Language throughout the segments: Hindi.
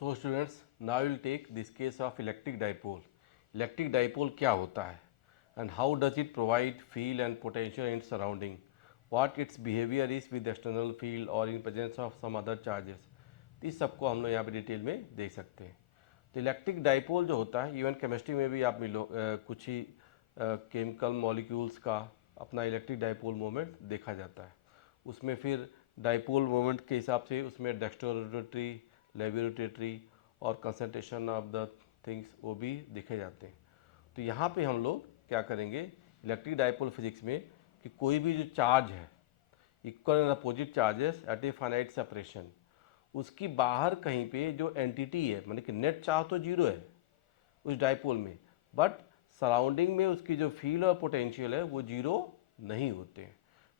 So students, now will take this case of electric dipole. Electric dipole क्या होता है and how does it provide field and potential in surrounding, what its behaviour is with external field और in presence of some other charges. इस सबको हम लोग यहाँ पे डिटेल में देख सकते हैं. तो इलेक्ट्रिक डाइपोल जो होता है, इवन केमिस्ट्री में भी आप मिलो कुछ ही केमिकल मॉलिक्यूल्स का अपना इलेक्ट्रिक डाइपोल मोमेंट देखा जाता है. उसमें फिर डाइपोल मोमेंट के हिसाब से उसमें डेक्स्ट्रोरोटेटरी, लेविरोटेटरी और कंसंट्रेशन ऑफ द थिंग्स वो भी देखे जाते हैं. तो यहाँ पे हम लोग क्या करेंगे इलेक्ट्रिक डाइपोल फिजिक्स में कि कोई भी जो चार्ज है, equal and opposite charges at a finite separation, उसकी बाहर कहीं पे जो एंटिटी है, मतलब कि नेट चार्ज तो जीरो है उस डाइपोल में, बट सराउंडिंग में उसकी जो फील्ड और पोटेंशियल है वो जीरो नहीं होते हैं.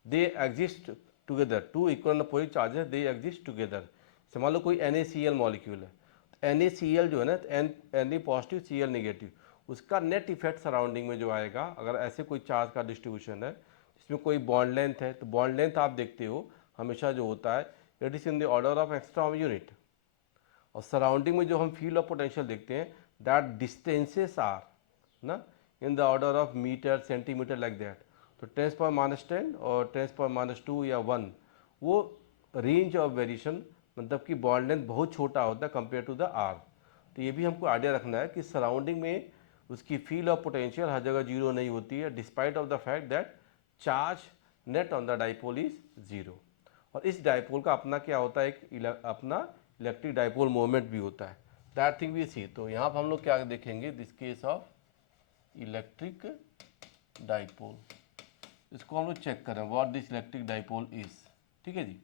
They exist together, two equal and opposite charges they exist together. मान लो कोई NaCl मॉलिक्यूल है, तो NaCl जो है ना, Na पॉजिटिव Cl नेगेटिव, उसका नेट इफेक्ट सराउंडिंग में जो आएगा, अगर ऐसे कोई चार्ज का डिस्ट्रीब्यूशन है जिसमें कोई बॉन्ड लेंथ है, तो बॉन्ड लेंथ आप देखते हो हमेशा जो होता है it is in the order of angstrom unit. और सराउंडिंग में जो हम फील्ड ऑफ पोटेंशियल देखते हैं दैट डिस्टेंसेस आर ना in the order of metre, centimetre, like that. तो 10⁻10 और 10⁻2 या 1, वो रेंज ऑफ वेरिएशन, मतलब कि बॉन्ड लेंथ बहुत छोटा होता है कंपेयर टू द आर. तो ये भी हमको आइडिया रखना है कि सराउंडिंग में उसकी फील्ड ऑफ पोटेंशियल हर जगह जीरो नहीं होती है, despite of the fact that charge net on the dipole is zero. और इस डाइपोल का अपना क्या होता है, एक अपना इलेक्ट्रिक डाइपोल मोमेंट भी होता है. दैट थिंग वी सी. तो यहाँ पर हम लोग क्या देखेंगे, this case of electric dipole, इसको हम लोग चेक करें what this electric dipole is. ठीक है जी.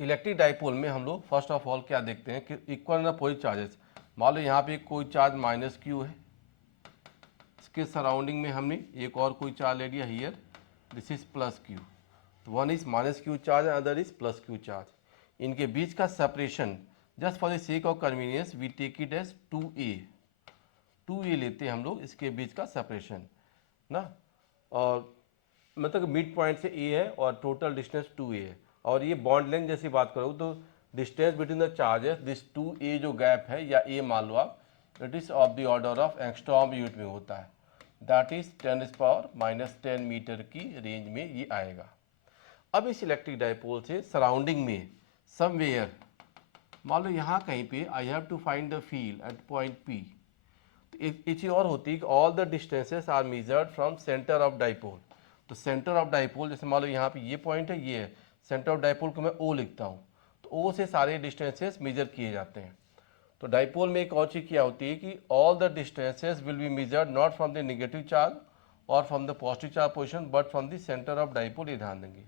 तो इलेक्ट्रिक डाइपोल में हम लोग फर्स्ट ऑफ ऑल क्या देखते हैं कि इक्वल एंड अपोजिट चार्जेस. मान लो यहाँ पे कोई चार्ज -q है, इसके सराउंडिंग में हमने एक और कोई चार्ज ले लिया हियर, दिस इज +q. तो one is -q charge, other is +q charge. इनके बीच का separation just for the sake of convenience we take it as 2a लेते हैं हम लोग, इसके बीच का सेपरेशन ना. और मतलब मिड पॉइंट से a है और टोटल डिस्टेंस 2a है. और ये बॉन्ड लेंथ जैसी बात करो तो distance between the charges, this 2a जो गैप है या a मान लो आप, it is of the order of angstrom unit में होता है. दैट इज 10⁻10 मीटर की रेंज में ये आएगा. अब इस इलेक्ट्रिक डाइपोल से सराउंडिंग में समवेयर, मान लो यहाँ कहीं पे I have to find the field at point P. तो एक चीज़ और होती है कि all the distances are measured from centre of dipole. तो सेंटर ऑफ डाइपोल, जैसे मान लो यहाँ पे ये पॉइंट है, ये है सेंटर ऑफ डाइपोल को मैं O लिखता हूँ, तो O से सारे डिस्टेंसेस मेजर किए जाते हैं. तो डाइपोल में एक और चीज़ क्या होती है कि all the distances will be measured not from the negative charge और from the positive charge position but from the centre of dipole. ये ध्यान देंगे.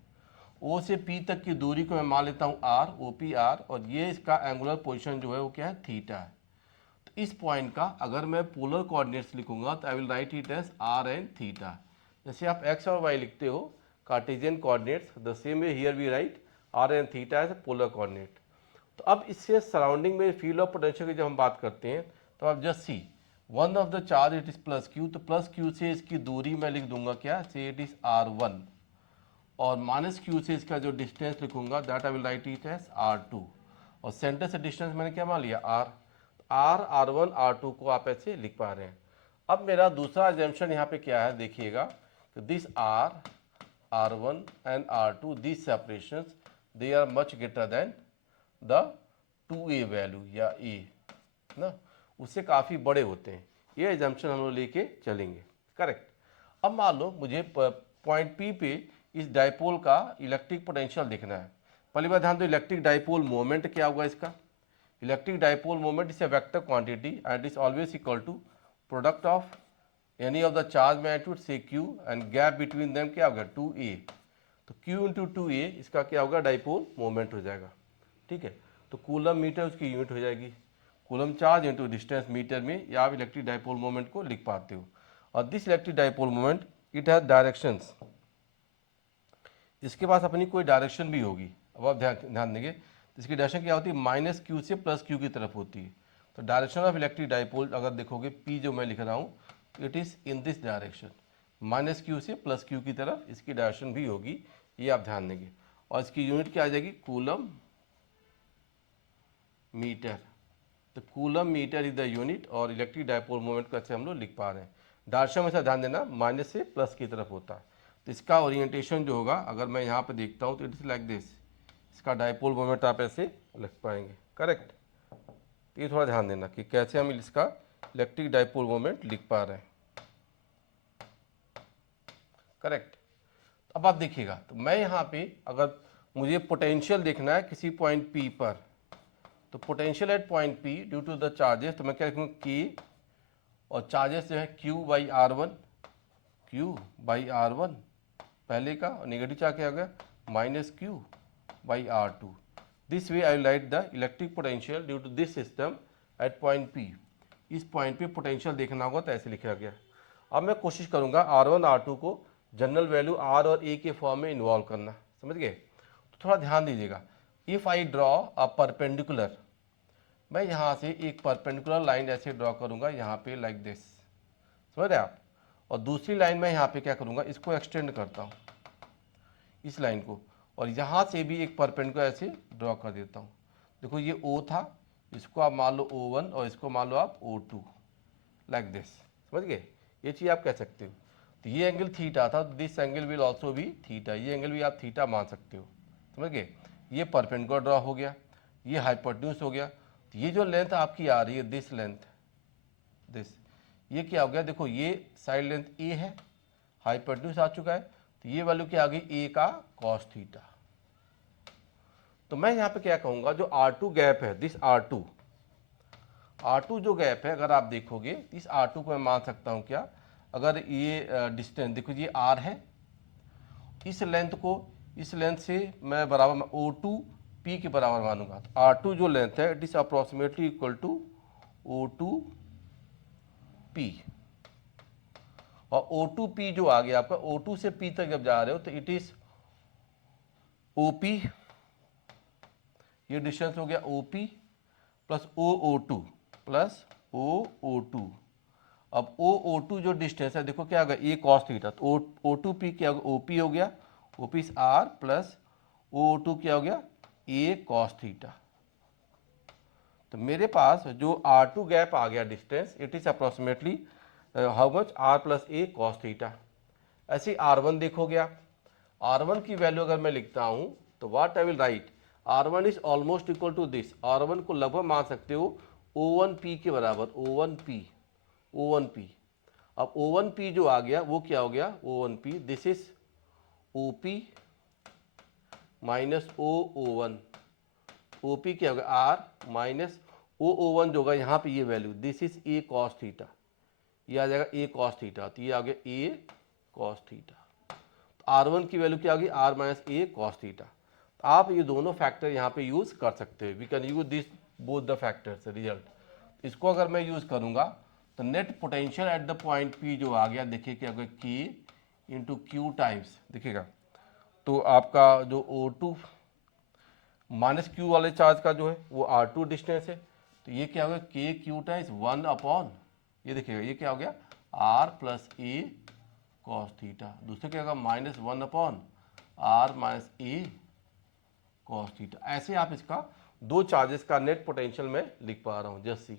O से P तक की दूरी को मैं मान लेता हूँ R, OPR, और ये इसका एंगुलर पोजिशन जो है वो क्या है, थीटा है. तो इस पॉइंट का अगर मैं पोलर कोऑर्डिनेट्स लिखूंगा तो I will write it as R and theta. जैसे आप x और y लिखते हो Cartesian coordinates, the same way here we write R and theta as polar coordinate. तो अब इससे सराउंडिंग में फील्ड ऑफ पोटेंशियल की जब हम बात करते हैं तो आप just see one of the charge it is +q. तो +q से इसकी दूरी मैं लिख दूंगा क्या, से इट इज R1, और -q से इसका जो डिस्टेंस लिखूंगा that I will write it as R2. और सेंटर से डिस्टेंस मैंने क्या मान लिया, R. R1 R2 को आप ऐसे लिख पा रहे हैं. अब मेरा दूसरा एजम्पशन यहाँ पे क्या है, देखिएगा कि this R1 and R2, this separations they are much greater than the 2a value या a ना, उससे काफ़ी बड़े होते हैं. ये एजम्पशन हम लोग लेके चलेंगे. करेक्ट. अब मान लो मुझे पॉइंट P पे इस डाइपोल का इलेक्ट्रिक पोटेंशियल देखना है. पहली बात ध्यान दो, इलेक्ट्रिक डाइपोल मोमेंट क्या होगा इसका. Electric dipole moment is a vector quantity and is always equal to product of any of the charge magnitude से Q and gap between them क्या होगा, 2a. तो Q इंटू 2a इसका क्या होगा, डाइपोल मोमेंट हो जाएगा. ठीक है. तो कूलम मीटर उसकी यूनिट हो जाएगी. Coulomb charge into distance metre में या आप इलेक्ट्रिक डाइपोल मोमेंट को लिख पाते हो. और this electric dipole moment it has directions. इसके पास अपनी कोई डायरेक्शन भी होगी. अब आप ध्यान देंगे, इसकी डायरेक्शन क्या होती है, -q से +q की तरफ होती है. तो डायरेक्शन ऑफ इलेक्ट्रिक डाइपोल अगर देखोगे P जो मैं लिख रहा हूँ, it is in this direction, -q से +q की तरफ इसकी डायरेक्शन भी होगी. ये आप ध्यान देंगे. और इसकी यूनिट क्या आ जाएगी, कूलम मीटर. तो coulomb metre is the unit और इलेक्ट्रिक डायपोल मोमेंट को ऐसे हम लोग लिख पा रहे हैं। डायरेक्शन में ध्यान देना माइनस से प्लस की तरफ होता है। तो इसका ओरिएंटेशन जो होगा, अगर मैं यहाँ पे देखता हूँ तो इट इज लाइक दिस। इसका डायपोल मोमेंट आप ऐसे लिख पाएंगे, करेक्ट। तो ये थोड़ा ध्यान देना कि कैसे हम इसका इलेक्ट्रिक डायपोल मोमेंट लिख पा रहे हैं, करेक्ट। अब आप देखिएगा, तो मैं यहाँ पे अगर मुझे पोटेंशियल देखना है किसी पॉइंट P पर, तो potential at point P due to the charges, तो मैं क्या लिखूँगा K, और चार्जेस जो है Q by R1, Q by R1 पहले का, और नेगेटिव चार्ज क्या हो गया minus Q by R2। This way I will write the electric potential due to this system at point P। इस पॉइंट पे पोटेंशियल देखना होगा तो ऐसे लिखा गया। अब मैं कोशिश करूँगा R1 R2 को जनरल वैल्यू R और A के फॉर्म में इन्वॉल्व करना, समझ गए। तो थोड़ा ध्यान दीजिएगा, if I draw a perpendicular, मैं यहाँ से एक परपेंडिकुलर लाइन ऐसे ड्रॉ करूँगा यहाँ पे लाइक दिस, समझ रहे आप। और दूसरी लाइन में यहाँ पे क्या करूँगा, इसको एक्सटेंड करता हूँ इस लाइन को, और यहाँ से भी एक परपेंडिकुलर ऐसे ड्रॉ कर देता हूँ। देखो ये O था, इसको आप मान लो O1 और इसको मान लो आप O2 लाइक दिस, समझ गए। ये चीज़ आप कह सकते हो। तो ये एंगल थीटा था, तो दिस एंगल विल ऑल्सो भी थीटा, ये एंगल भी आप थीटा मान सकते हो, समझ गए। ये परपेंडिकुलर ड्रॉ हो गया, ये हाइपोटेन्यूज हो गया। तो ये जो लेंथ आपकी आ रही है दिस लेंथ, दिस, ये क्या हो गया, देखो ये साइड लेंथ ए है, हाइपोटेन्यूज आ चुका है, तो ये वैल्यू क्या आ गई ए का कॉस थीटा। तो मैं यहाँ पे क्या कहूँगा, जो R2 गैप है, दिस R2 जो गैप है, अगर आप देखोगे इस R2 को मैं मान सकता हूँ क्या, अगर ये डिस्टेंस देखो ये R है, इस लेंथ को इस लेंथ से मैं बराबर O2P के बराबर मानूंगा। तो R2 जो लेंथ है it is approximately equal to O2P, और O2P जो आ गया आपका, O2 से P तक जब जा रहे हो तो इट इज OP, ये डिस्टेंस हो गया OP plus OO2 plus OO2। अब OO2 जो डिस्टेंस है, देखो क्या होगा ए कॉस थीटा, तो O2P क्या होगा, OP हो गया, OP is R plus OO2 क्या हो गया ए कॉस थीटा। तो मेरे पास जो R2 गैप आ गया distance, it is approximately how much R plus A cos theta. ऐसे R1 देखोगे आप, R1 की वैल्यू अगर मैं लिखता हूँ तो what I will write, R1 is almost equal to this, R1 को लगभग मान सकते हो O1P के बराबर, O1P। अब O1P जो आ गया वो क्या हो गया, O1P this is OP minus OO1, OP क्या होगा R माइनस OO1 जो होगा यहाँ पे ये value, this is a cos theta, ये आ जाएगा ए कॉस थीटा, तो ये आ गया ए कॉस थीटा। तो R1 की वैल्यू क्या होगी, R माइनस ए कॉस थीटा। तो आप ये दोनों फैक्टर यहाँ पे यूज़ कर सकते हो, we can use this both the factors result. इसको अगर मैं यूज़ करूँगा तो net potential at the point P जो आ गया, देखिए क्या होगा K इंटू क्यू टाइम्स, देखिएगा तो आपका जो O2 माइनस Q वाले चार्ज का जो है वो R2 डिस्टेंस है, तो ये क्या होगा K क्यू टाइम्स 1 अपॉन, ये देखिएगा ये क्या हो गया R प्लस ए कॉस थीटा, दूसरे क्या होगा माइनस 1 अपॉन R माइनस ए कॉस थीटा। ऐसे आप इसका दो चार्जेस का नेट पोटेंशियल में लिख पा रहा हूँ, जस्ट सी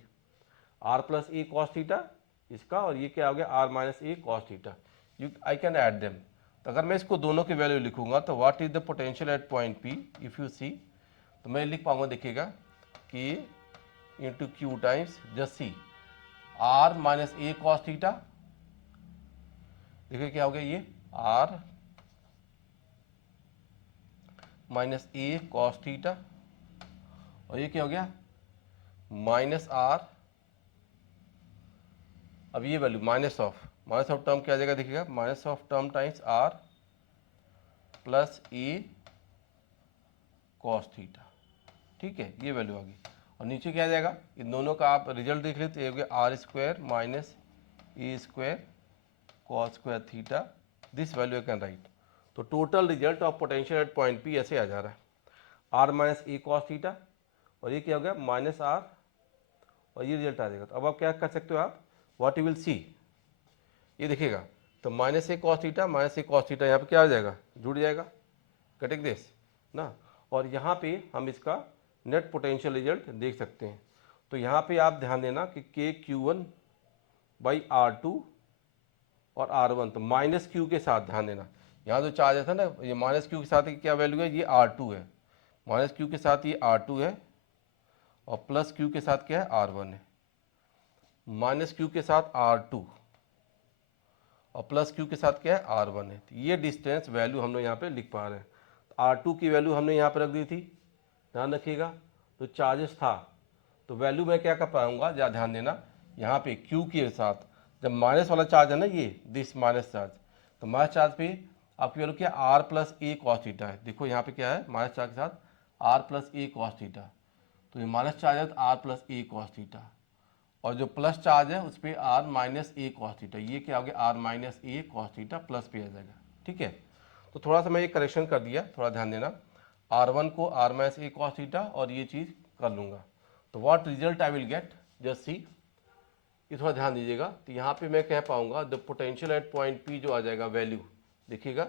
R प्लस ए कॉस थीटा इसका, और ये क्या हो गया R minus A cos theta, you I can add them. तो अगर मैं इसको दोनों की वैल्यू लिखूंगा तो what is the potential at point P if you see, तो मैं लिख पाऊंगा, देखिएगा K into Q times just see R minus ए कॉस थीटा, देखिए क्या हो गया ये R माइनस ए कॉस थीटा, और ये क्या हो गया माइनस R, अब ये वैल्यू माइनस ऑफ टर्म क्या आ जाएगा, देखिएगा minus of term times R plus A cos theta, ठीक है ये वैल्यू आ गई। और नीचे क्या आ जाएगा, इन दोनों का आप रिजल्ट देख लेते, ये हो गया R square minus A square cos square theta, this value I can write. तो total result of potential at point P ऐसे आ जा रहा है R माइनस ए कॉस थीटा, और ये क्या हो गया माइनस R, और ये रिजल्ट आ जाएगा। तो अब आप क्या कर सकते हो, आप व्हाट यू विल सी, ये देखिएगा तो माइनस ए कॉस थीटा यहाँ पे क्या आ जाएगा, जुड़ जाएगा, कटिंग दिस ना, और यहाँ पे हम इसका नेट पोटेंशियल रिजल्ट देख सकते हैं। तो यहाँ पे आप ध्यान देना कि K Q one by R two और आर वन, तो माइनस क्यू के साथ ध्यान देना, यहाँ जो चार्ज था ना ये माइनस क्यू के साथ क्या वैल्यू है, ये आर टू है, माइनस क्यू के साथ ये आर टू है और प्लस क्यू के साथ क्या है आर वन है, माइनस क्यू के साथ आर टू और प्लस क्यू के साथ क्या है आर वन है। तो ये डिस्टेंस वैल्यू हम लोग यहाँ पे लिख पा रहे हैं। आर टू की वैल्यू हमने यहाँ पे रख दी थी, ध्यान रखिएगा, तो चार्जेस था, तो वैल्यू मैं क्या कर पाऊंगा, या ध्यान देना यहाँ पे क्यू के साथ जब माइनस वाला चार्ज है ना ये दिस माइनस चार्ज, तो माइनस चार्ज पे आपकी वैल्यू क्या आर प्लस ए कॉस थीटा है। देखो यहाँ पे क्या है माइनस चार्ज के साथ आर प्लस ए कॉस थीटा, तो ये माइनस चार्ज है तो आर प्लस ए कॉस थीटा, और जो प्लस चार्ज है उस पर आर माइनस ए कॉस थीटा, ये क्या हो गया आर माइनस ए कॉस थीटा प्लस पे आ जाएगा। ठीक है, तो थोड़ा सा मैं ये करेक्शन कर दिया, थोड़ा ध्यान देना, आर वन को आर माइनस ए कॉस थीटा और ये चीज़ कर लूँगा, तो what result I will get, just see, ये थोड़ा ध्यान दीजिएगा। तो यहाँ पे मैं कह पाऊंगा the potential at point P जो आ जाएगा वैल्यू, देखिएगा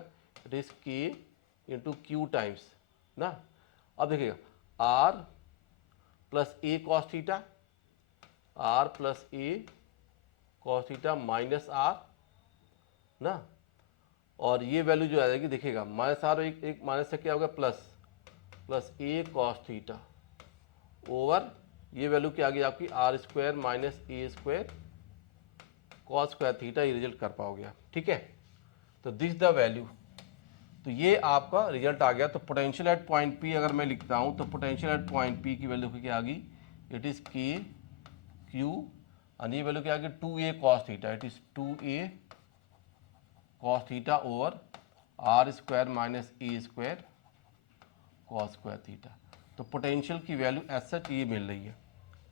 it is K into Q times ना, अब देखिएगा आर प्लस ए कॉस थीटा, आर प्लस ए कॉस थीटा माइनस आर ना, और ये वैल्यू जो आ जाएगी देखिएगा माइनस आर एक माइनस से क्या होगा प्लस, प्लस ए कॉस थीटा ओवर ये वैल्यू क्या आ गई आपकी आर स्क्वायर माइनस ए स्क्वायर कॉस स्क्वायर थीटा, ये रिजल्ट कर पाओगे आप। ठीक है, तो दिस द वैल्यू, तो ये आपका रिजल्ट आ गया। तो पोटेंशियल एट पॉइंट पी अगर मैं लिखता हूँ तो पोटेंशियल एट पॉइंट पी की वैल्यू क्या आ गई, इट इज़ के क्यू और ये वैल्यू क्या आ गई 2a cos theta, it is 2a cos theta over R square minus A square cos square theta. तो पोटेंशियल की वैल्यू एज सच ये मिल रही है।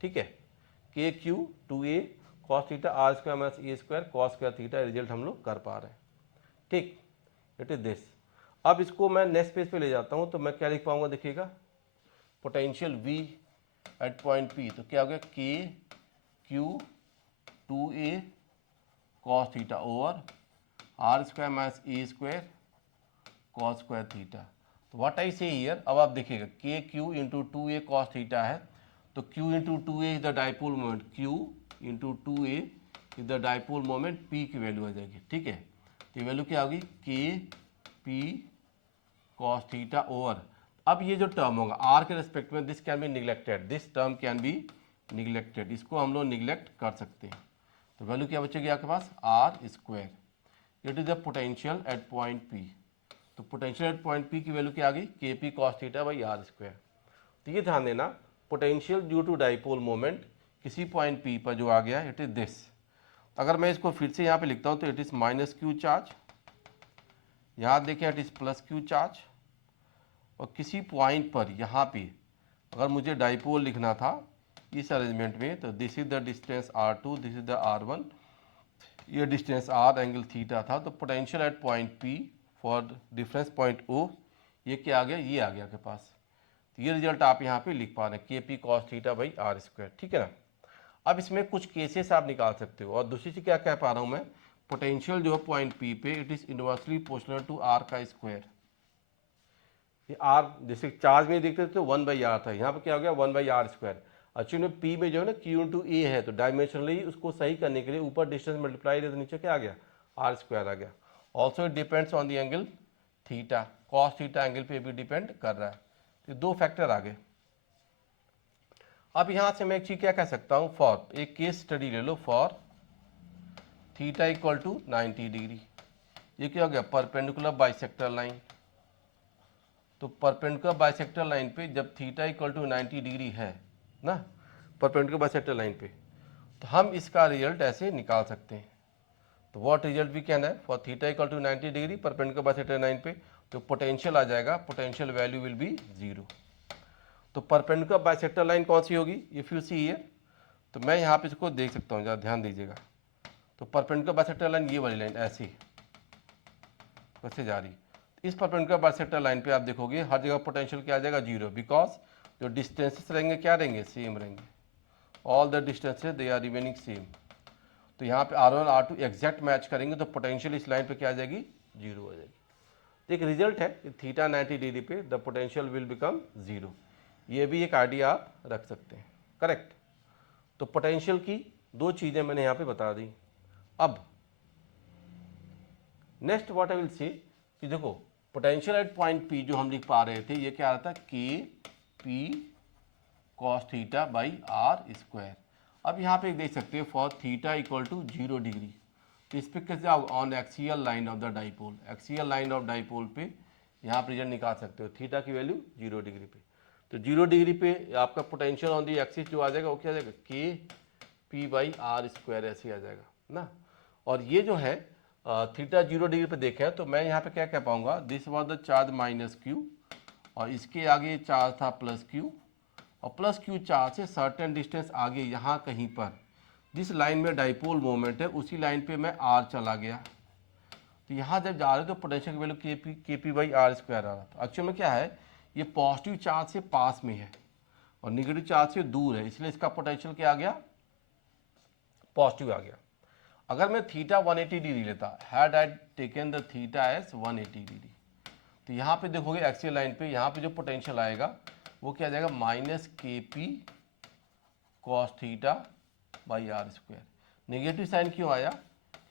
ठीक है, K Q 2a cos theta R square minus ए square cos square theta, result हम लोग कर पा रहे हैं। ठीक, इट इज दिस। अब इसको मैं नेक्स्ट पेज पे ले जाता हूँ, तो मैं क्या लिख पाऊंगा देखिएगा, potential V at point P, तो क्या हो गया K Q 2a cos theta over R square minus ए स्क्वायर कॉस स्क्वायर थीटा। तो व्हाट आई से हियर, अब आप देखिएगा के Q into 2a cos theta है, तो q into 2a is the dipole moment, q into 2a is the dipole moment, p की वैल्यू आ जाएगी। ठीक है, तो वैल्यू क्या होगी के पी कॉस थीटा ओवर, अब ये जो टर्म होगा r के रिस्पेक्ट में this can be neglected, this term can be neglected, इसको हम लोग निगलेक्ट कर सकते हैं। तो वैल्यू क्या बचेगी आपके पास R square, it is the potential at point P. तो पोटेंशियल एट पॉइंट पी की वैल्यू क्या आ गई K P cos theta by are square. तो ये ध्यान देना potential due to dipole moment किसी पॉइंट पी पर जो आ गया इट इज दिस। अगर मैं इसको फिर से यहाँ पे लिखता हूँ तो it is minus q charge, यहाँ देखिए it is plus Q charge, और किसी पॉइंट पर यहाँ पे अगर मुझे डाइपोल लिखना था इस अरेंजमेंट में, तो this is the distance R2, this is the R1, ये डिस्टेंस R एंगल थीटा था। तो potential at point P for difference point O, ये क्या आ गया, ये आ गया आपके पास। तो ये रिजल्ट आप यहाँ पे लिख पा रहे हैं k P cos theta by are square. ठीक है ना, अब इसमें कुछ केसेस आप निकाल सकते हो, और दूसरी चीज़ क्या कह पा रहा हूँ मैं, पोटेंशियल जो है पॉइंट P पे it is inversely proportional to R का स्क्वायर। ये R जैसे चार्ज में देखते थे तो 1/r था, यहाँ पे क्या हो गया 1/r स्क्वायर। एक्चुअली में P में जो है ना Q इंटू ए है, तो डायमेंशनली उसको सही करने के लिए ऊपर डिस्टेंस मल्टीप्लाई तो नीचे क्या आ गया R स्क्वायर आ गया। Also it depends on the angle theta, cos theta angle पे भी डिपेंड कर रहा है। तो दो फैक्टर आ गए। अब यहाँ से मैं एक चीज़ क्या कह सकता हूँ, फॉर एक केस स्टडी ले लो, for theta equal to 90 degree, ये क्या हो गया परपेंडिकुलर बाइसेक्टर लाइन। तो परपेंडिकुलर बाइसेक्टर लाइन पे जब थीटा इक्वल टू 90 डिग्री है ना, परपेंडिकुलर बाइसेक्टर लाइन पे, तो हम इसका रिजल्ट ऐसे निकाल सकते हैं। तो व्हाट रिजल्ट वी कैन है for theta equal to 90 degree perpendicular bisector line पे, तो पोटेंशियल आ जाएगा, पोटेंशियल वैल्यू विल बी 0। तो परपेंडिकुलर बाइसेक्टर लाइन कौन सी होगी, इफ़ यू सी हियर, तो मैं यहाँ पे इसको देख सकता हूँ, ज़रा ध्यान दीजिएगा। तो परपेंडिकुलर बाइसेक्टर लाइन ये वाली लाइन ऐसी वैसे जा रही, इस परपेंडिकुलर बाइसेक्टर लाइन पे आप देखोगे हर जगह पोटेंशियल क्या आ जाएगा 0, बिकॉज जो डिस्टेंसेस रहेंगे क्या रहेंगे सेम रहेंगे, all the distances they are remaining same. तो यहाँ पे R1 R2 एग्जैक्ट मैच करेंगे तो पोटेंशियल इस लाइन पे क्या आ जाएगी 0 हो जाएगी। तो एक रिजल्ट है कि थीटा 90 डिग्री पे द पोटेंशियल विल बिकम 0, ये भी एक आइडिया आप रख सकते हैं। करेक्ट, तो पोटेंशियल की दो चीज़ें मैंने यहाँ पे बता दी। अब नेक्स्ट व्हाट आई विल से कि देखो पोटेंशियल एट पॉइंट पी जो हम लिख पा रहे थे, ये क्या आ रहा था, k P cos theta by are square. अब यहाँ पे देख सकते हो for theta equal to 0 degree, तो इस पर कैसे आओ, on axial line of the dipole, axial line of dipole पे यहाँ पर रिजल्ट निकाल सकते हो थीटा की वैल्यू 0 डिग्री पे। तो 0 डिग्री पे आपका पोटेंशियल ऑन दी एक्सिस जो आ जाएगा वो क्या आ जाएगा, के पी बाई आर स्क्वायर ऐसे आ जाएगा ना। और ये जो है थीटा 0 डिग्री पे देखें तो मैं यहाँ पे क्या कह पाऊंगा, this was the charge minus Q, और इसके आगे चार्ज था प्लस क्यू, और प्लस क्यू चार्ज से सर्टेन डिस्टेंस आगे यहाँ कहीं पर जिस लाइन में डाइपोल मोमेंट है उसी लाइन पे मैं आर चला गया, तो यहाँ जब जा रहे तो पोटेंशियल की value K P by are square आ रहा था। एक्चुअल में क्या है, ये पॉजिटिव चार्ज से पास में है और निगेटिव चार्ज से दूर है, इसलिए इसका पोटेंशियल क्या आ गया, पॉजिटिव आ गया। अगर मैं थीटा 180 डिग्री लेता, had I taken the theta as 180 degree, तो यहाँ पे देखोगे एक्सियल लाइन पे यहाँ पे जो पोटेंशियल आएगा वो क्या आ जाएगा, minus K P cos theta by are square. Negative sign क्यों आया,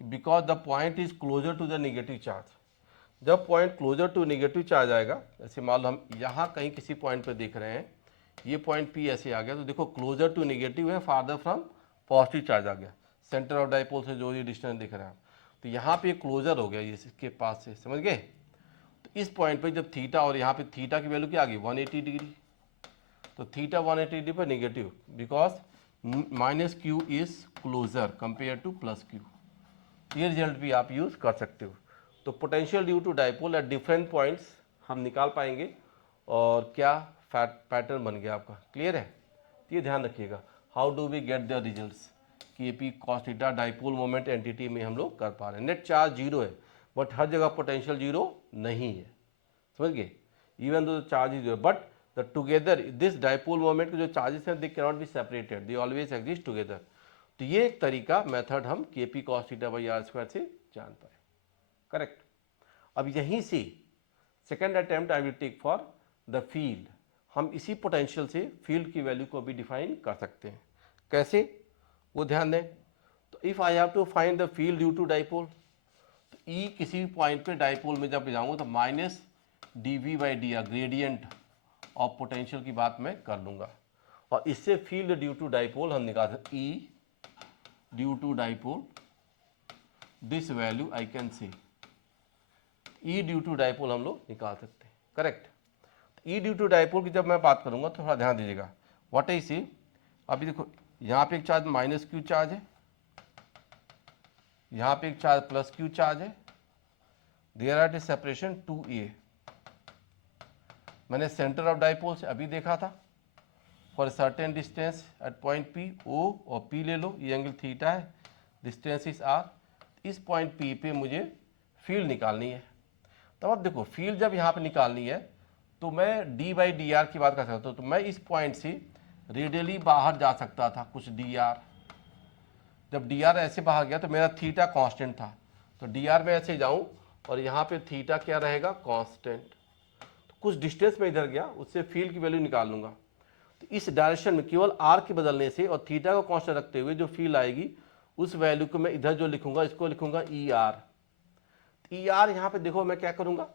because the point is closer to the negative charge. जब point closer to negative charge आएगा, जैसे मान लो हम यहाँ कहीं किसी पॉइंट पे देख रहे हैं, ये पॉइंट पी ऐसे आ गया, तो देखो क्लोजर टू नेगेटिव है, फार्दर फ्रॉम पॉजिटिव चार्ज आ गया, सेंटर ऑफ डाइपोल से जो ये डिस्टेंस दिख रहा है, तो यहाँ पे क्लोजर हो गया ये इसके पास से, समझ गए। तो इस पॉइंट पे जब थीटा, और यहाँ पे थीटा की वैल्यू क्या आ गई, 180 डिग्री, तो थीटा 180 डिग्री पर negative, because minus q is closer compare to plus q. ये रिजल्ट भी आप यूज कर सकते हो। तो potential due to dipole at different points हम निकाल पाएंगे, और क्या पैटर्न बन गया आपका, क्लियर है। ये ध्यान रखिएगा, how do we get the results, K P cos theta dipole moment entity में हम लोग कर पा रहे हैं। नेट चार्ज जीरो है बट हर जगह पोटेंशियल जीरो नहीं है, समझ गए। Even though charge is zero but the together this dipole moment के जो चार्जेस हैं they can not be separated, they always exist together. तो ये एक तरीका मेथड हम K P cos theta by are square से जान पाए, करेक्ट। अब यहीं से second attempt I will take for the field. हम इसी पोटेंशियल से फील्ड की वैल्यू को भी डिफाइन कर सकते हैं, कैसे वो ध्यान दें। तो if I have to find the field due to dipole, तो ई किसी भी पॉइंट पे डाइपोल में जब जाऊंगा तो minus d v by d r gradient of potential की बात मैं कर लूँगा, और इससे फील्ड ड्यू टू डाइपोल हम निकाल सकते, E due to dipole this value I can say, E due to dipole हम लोग निकाल सकते हैं, correct. E due to dipole की जब मैं बात करूंगा तो थोड़ा ध्यान दीजिएगा, व्हाट आई सी। अभी देखो यहाँ पे एक चार्ज माइनस क्यू चार्ज है, यहाँ पे एक चार्ज प्लस क्यू चार्ज है, देयर आर सेपरेशन 2a। मैंने सेंटर ऑफ डाइपोल से अभी देखा था, for certain distance at point P, O और पी ले लो, ये एंगल थीटा है, डिस्टेंस इज आर। इस पॉइंट पी पे मुझे फील्ड निकालनी है। तो अब देखो फील्ड जब यहाँ पे निकालनी है तो मैं d बाई डी आर की बात कर सकता हूँ, तो मैं इस पॉइंट से रेडियली बाहर जा सकता था कुछ डी आर। जब डी आर ऐसे बाहर गया तो मेरा थीटा कांस्टेंट था, तो डी आर में ऐसे जाऊँ और यहाँ पे थीटा क्या रहेगा, कांस्टेंट। तो कुछ डिस्टेंस में इधर गया, उससे फील्ड की वैल्यू निकाल लूँगा। तो इस डायरेक्शन में केवल आर के बदलने से और थीटा को कांस्टेंट रखते हुए जो फील्ड आएगी उस वैल्यू को मैं इधर जो लिखूंगा, इसको लिखूंगा ई आर। ई आर यहाँ पे देखो मैं क्या करूँगा,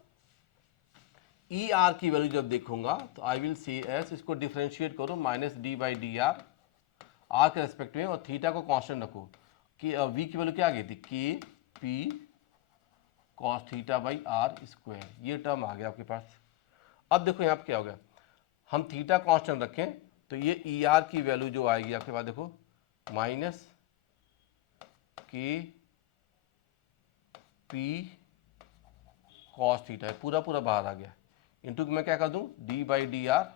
ई आर की वैल्यू जब देखूंगा तो आई विल सी एस, इसको डिफ्रेंशिएट करो minus d by d r, r के रेस्पेक्ट में, और थीटा को कांस्टेंट रखो कि वी की वैल्यू क्या आ गई थी, k P cos theta by are square, ये टर्म आ गया आपके पास। अब देखो यहाँ पे क्या हो गया, हम थीटा कांस्टेंट रखें तो ये ई आर की वैल्यू जो आएगी आपके पास देखो minus K P cos theta है, पूरा पूरा बाहर आ गया, इंटू मैं क्या कर दूं, d by d r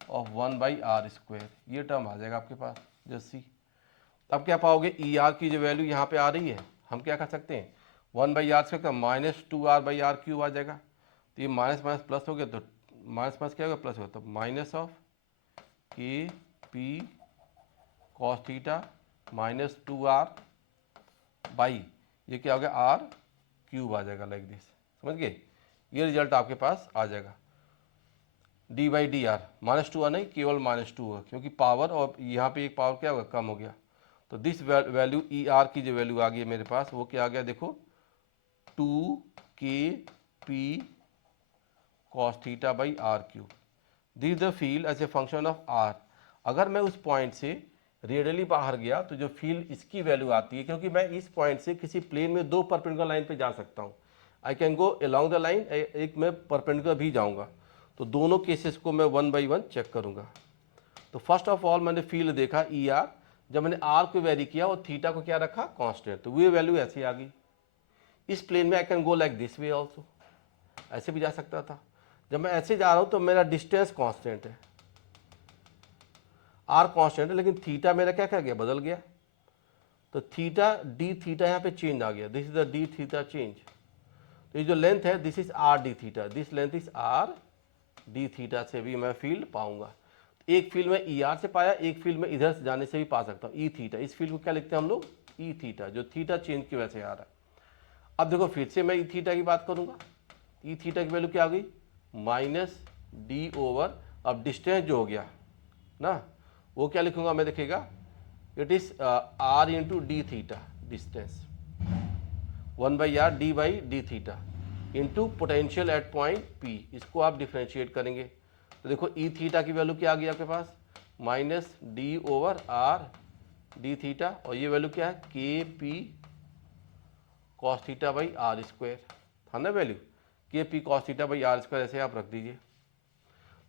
of 1 by are square, ये टर्म आ जाएगा आपके पास जैसी। अब क्या पाओगे, ई आर की जो वैल्यू यहाँ पे आ रही है, हम क्या कर सकते हैं, 1 बाई आर स्क्वायर का minus 2r by are cube आ जाएगा। तो ये माइनस माइनस प्लस हो गया, तो माइनस माइनस क्या होगा, प्लस होगा, तो माइनस ऑफ के P cos theta minus 2r by ये क्या हो गया, आर क्यूब आ जाएगा, लाइक दिस, समझ गए। ये रिजल्ट आपके पास आ जाएगा। डी बाई डी आर, -2 नहीं, केवल -2 होगा क्योंकि पावर, और यहाँ पे एक पावर क्या होगा, कम हो गया। तो दिस वैल्यू ई आर की जो वैल्यू आ गई है मेरे पास, वो क्या आ गया देखो, 2 kp cos theta by are cube. This the field as a function of r. अगर मैं उस पॉइंट से रेडियली बाहर गया तो जो फील्ड इसकी वैल्यू आती है, क्योंकि मैं इस पॉइंट से किसी प्लेन में दो परपेंडिकुलर लाइन पे जा सकता हूँ, I can go along the line, एक मैं परपेंडिकुलर भी जाऊँगा, तो दोनों केसेस को मैं 1 बाई 1 चेक करूँगा। तो फर्स्ट ऑफ ऑल मैंने फील्ड देखा ई आर, जब मैंने आर को वेरी किया और थीटा को क्या रखा, कांस्टेंट, तो वो वैल्यू ऐसी आ गई। इस प्लेन में I can go like this way also, ऐसे भी जा सकता था। जब मैं ऐसे जा रहा हूँ तो मेरा डिस्टेंस कांस्टेंट है, आर कांस्टेंट है, लेकिन थीटा मेरा क्या क्या गया, बदल गया। तो थीटा डी थीटा यहाँ पे चेंज आ गया, this is the D theta change. तो ये जो लेंथ है this is R D theta, this length is R D theta से भी मैं फील्ड पाऊंगा। एक फील्ड में ई आर से पाया, एक फील्ड में इधर से जाने से भी पा सकता हूँ, ई थीटा। इस फील्ड को क्या लिखते हैं हम लोग, ई थीटा, जो थीटा चेंज की वजह से आ रहा है। अब देखो फिर से मैं ई थीटा की बात करूंगा, ई थीटा की वैल्यू क्या आ गई, -d ओवर, अब डिस्टेंस जो हो गया ना, वो क्या लिखूंगा मैं, देखिएगा, it is r into D theta, distance 1/r d theta into potential at point P। इसको आप डिफ्रेंशिएट करेंगे तो देखो ई थीटा की वैल्यू क्या आ गई आपके पास, -d over r d theta, और ये वैल्यू क्या है, kp cos theta by are square, था ना value, kp cos theta by are square, ऐसे आप रख दीजिए।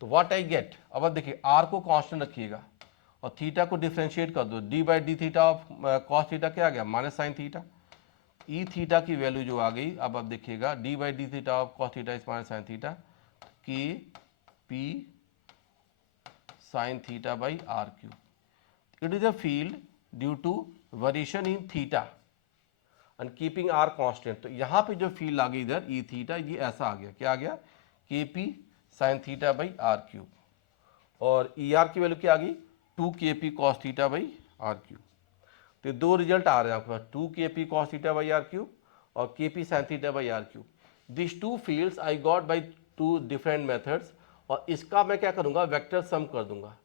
तो व्हाट आई गेट, अब देखिए r को कांस्टेंट रखिएगा और थीटा को डिफ्रेंशिएट कर दो, d by d theta of cos theta क्या आ गया, -sin थीटा। ई थीटा की वैल्यू जो आ गई, अब आप देखिएगा, d by d theta of cos theta is -sin theta, K P sine theta by are cube. It is a field due to variation in theta and keeping R constant. तो यहाँ पे जो फील्ड आ गई इधर ई थीटा, ये ऐसा आ गया, क्या आ गया, k P sine theta by are cube, और ई आर की वैल्यू क्या आ गई, 2 kp cos theta by are cube. तो दो रिजल्ट आ रहे हैं आपके पास, 2 kp cos theta by are cube और kp sin theta by are cube. This two fields I got by two different methods, और इसका मैं क्या करूँगा, वेक्टर सम कर दूंगा।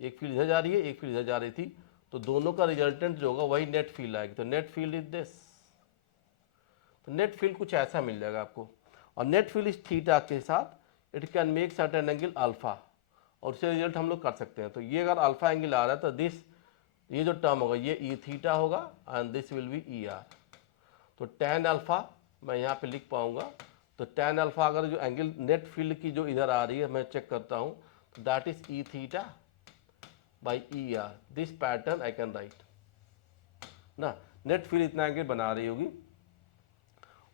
एक फील्ड इधर जा रही है, एक फील्ड इधर जा रही थी, तो दोनों का रिजल्टेंट जो होगा वही नेट फील्ड आएगी। तो नेट फील्ड इज दिस, तो नेट फील्ड कुछ ऐसा मिल जाएगा आपको, और नेट फील्ड इस थीटा के साथ it can make certain angle alpha, और उससे रिजल्ट हम लोग कर सकते हैं। तो ये अगर अल्फा एंगल आ रहा है तो दिस, ये जो टर्म होगा ये ई थीटा होगा and this will be E r. तो tan अल्फा मैं यहाँ पे लिख पाऊंगा, तो tan अल्फा अगर जो एंगल नेट फील्ड की जो इधर आ रही है मैं चेक करता हूँ, तो that is E theta by E are. This pattern I can right ना, नेट फील्ड इतना एंगल बना रही होगी,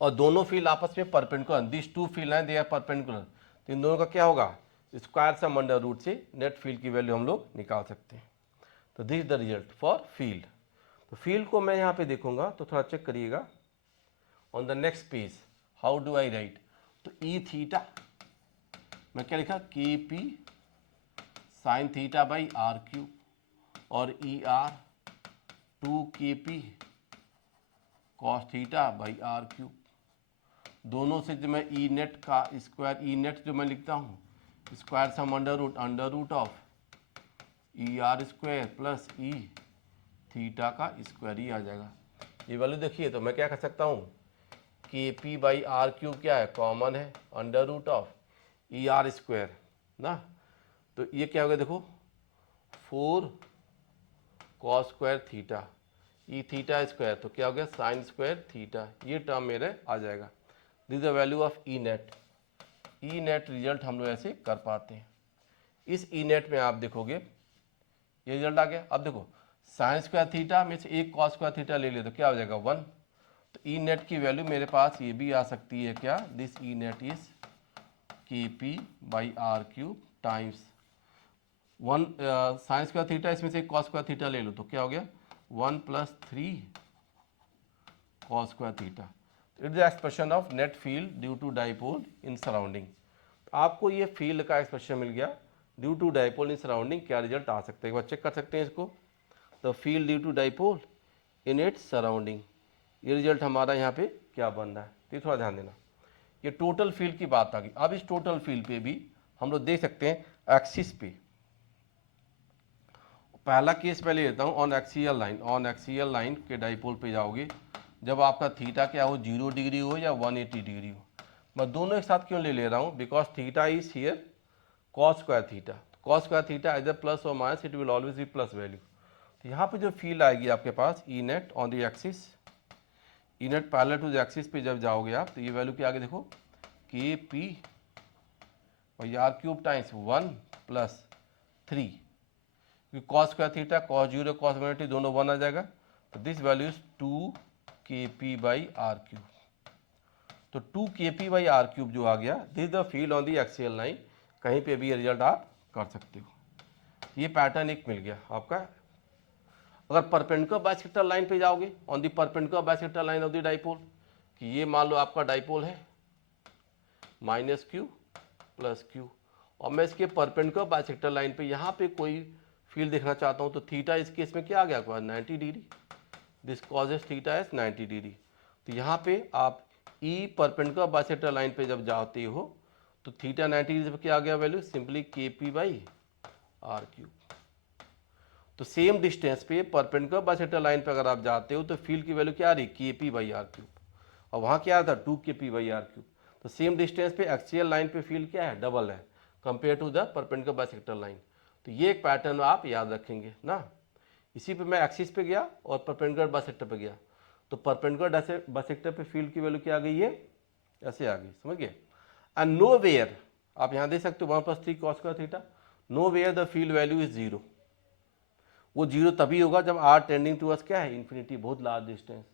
और दोनों फील्ड आपस में परपेंडिकुलर, दिस टू फील्ड हैं दे आर परपेंडिकुलर, तो इन दोनों का क्या होगा, स्क्वायर सम अंडर रूट से नेट फील्ड की वैल्यू हम लोग निकाल सकते हैं। तो this is the result for field. तो फील्ड को मैं यहाँ पे देखूंगा, तो थोड़ा चेक करिएगा on the next page, how do I write. तो ई थीटा मैं क्या लिखा, K P sine theta by are cube, और E R 2 kp cos theta by are cube. दोनों से जो मैं ई नेट का स्क्वायर, ई नेट जो मैं लिखता हूँ, square sum under root of E r square plus E theta का स्क्वायर ही आ जाएगा। ये वैल्यू देखिए, तो मैं क्या कर सकता हूँ, के पी बाई आर क्यूब क्या है, कॉमन है, under root of E r square ना, तो ये क्या हो गया देखो, 4 cos square theta, E theta square, तो क्या हो गया, साइन स्क्वायर थीटा, ये टर्म मेरे आ जाएगा। This the value of E net. E net result हम लोग ऐसे कर पाते हैं। इस ई नेट में आप देखोगे ये रिजल्ट आ गया। अब देखो साइन स्क्वायर थीटा में से एक कॉस स्क्वायर थीटा ले लिया तो क्या हो जाएगा, 1। तो ई नेट की वैल्यू मेरे पास ये भी आ सकती है, क्या, this E net is k P by are cube times 1 sine square theta, इसमें से एक कॉस स्क्वायर थीटा ले लो तो क्या हो गया, 1 + 3 cos square theta. It is the expression of net field due to dipole in surrounding. आपको ये फील्ड का एक्सप्रेशन मिल गया due to dipole in surrounding, क्या रिजल्ट आ सकते हैं, एक बार चेक कर सकते हैं इसको। The field due to dipole in its surrounding, ये रिजल्ट हमारा यहाँ पे क्या बन रहा है, तो थोड़ा ध्यान देना। ये टोटल फील्ड की बात आ गई। अब इस टोटल फील्ड पे भी हम लोग देख सकते हैं एक्सिस पे। पहला केस मैं ले लेता हूँ on axial line. On axial line के डाइपोल पे जाओगे जब आपका थीटा क्या हो, 0 डिग्री हो या 180 डिग्री हो। मैं दोनों एक साथ क्यों ले रहा हूँ, because theta is here cos square theta. Cos square theta इधर प्लस और minus, it will always be plus value. तो यहाँ पे जो फील्ड आएगी आपके पास E net on the axis, E net parallel to the axis पे जब जाओगे आप तो ये वैल्यू क्या आगे देखो, के पी और ये आर क्यूब टाइम्स 1 प्लस 3, क्योंकि cos square theta cos 0 cos 180 दोनों 1 आ जाएगा। तो this value is 2 k P by are cube. तो 2 k P by are cube जो आ गया, this the field on the axial line. कहीं पे भी रिजल्ट आप कर सकते हो। ये पैटर्न एक मिल गया आपका। अगर परपेंडिकुलर बाइसेक्टर लाइन पे जाओगे on the perpendicular bisector line of the dipole, कि ये मान लो आपका डाइपोल है माइनस क्यू प्लस क्यू, और मैं इसके परपेंडिकुलर बाइसेक्टर लाइन पे यहाँ पे कोई फील्ड देखना चाहता हूँ, तो थीटा इस केस में क्या आ गया आपका 90 degree. This causes theta is 90 degree. तो यहाँ पे आप ई परपेंडिकुलर बाइसेक्टर लाइन पे जब जाते हो तो थीटा 90 डिग्री पे क्या आ गया वैल्यू, सिंपली के पी बाई आर क्यूब। तो सेम डिस्टेंस पे परपेंडिकुलर बाइसेक्टर लाइन पे अगर आप जाते हो तो फील्ड की वैल्यू क्या आ रही, के पी बाई आर क्यूब, और वहाँ क्या था 2 k P by are cube. तो सेम डिस्टेंस पे एक्सियल लाइन पे फील्ड क्या है, डबल है compare to the perpendicular bisector line. तो ये एक पैटर्न आप याद रखेंगे ना। इसी पे मैं एक्सिस पे गया और परपेंडिकुलर बाइसेक्टर पे गया, तो परपेंडिकुलर बाइसेक्टर पे फील्ड की वैल्यू क्या आ गई है, ऐसे आ गई, समझ गए। एंड नो वेयर, आप यहाँ देख सकते हो 1 plus 3 cos square theta, nowhere the field value is 0। वो 0 तभी होगा जब आर टेंडिंग टूवर्ड्स क्या है, इन्फिनिटी, बहुत large distance.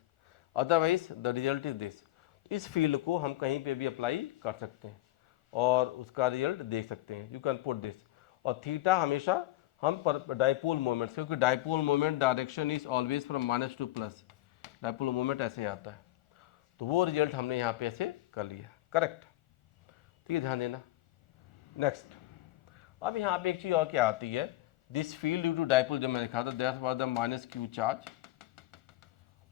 Otherwise the result is this. इस फील्ड को हम कहीं पे भी अप्लाई कर सकते हैं और उसका रिजल्ट देख सकते हैं। You can put this. और थीटा हमेशा हम पर डाइपोल मोमेंट से, क्योंकि dipole moment direction is always from minus two plus, dipole moment ऐसे आता है। तो वो रिजल्ट हमने यहाँ पे ऐसे कर लिया, करेक्ट। तो ये ध्यान देना। नेक्स्ट, अब यहाँ पे एक चीज़ और क्या आती है, this field due to dipole जब मैंने लिखा था that was the minus q charge,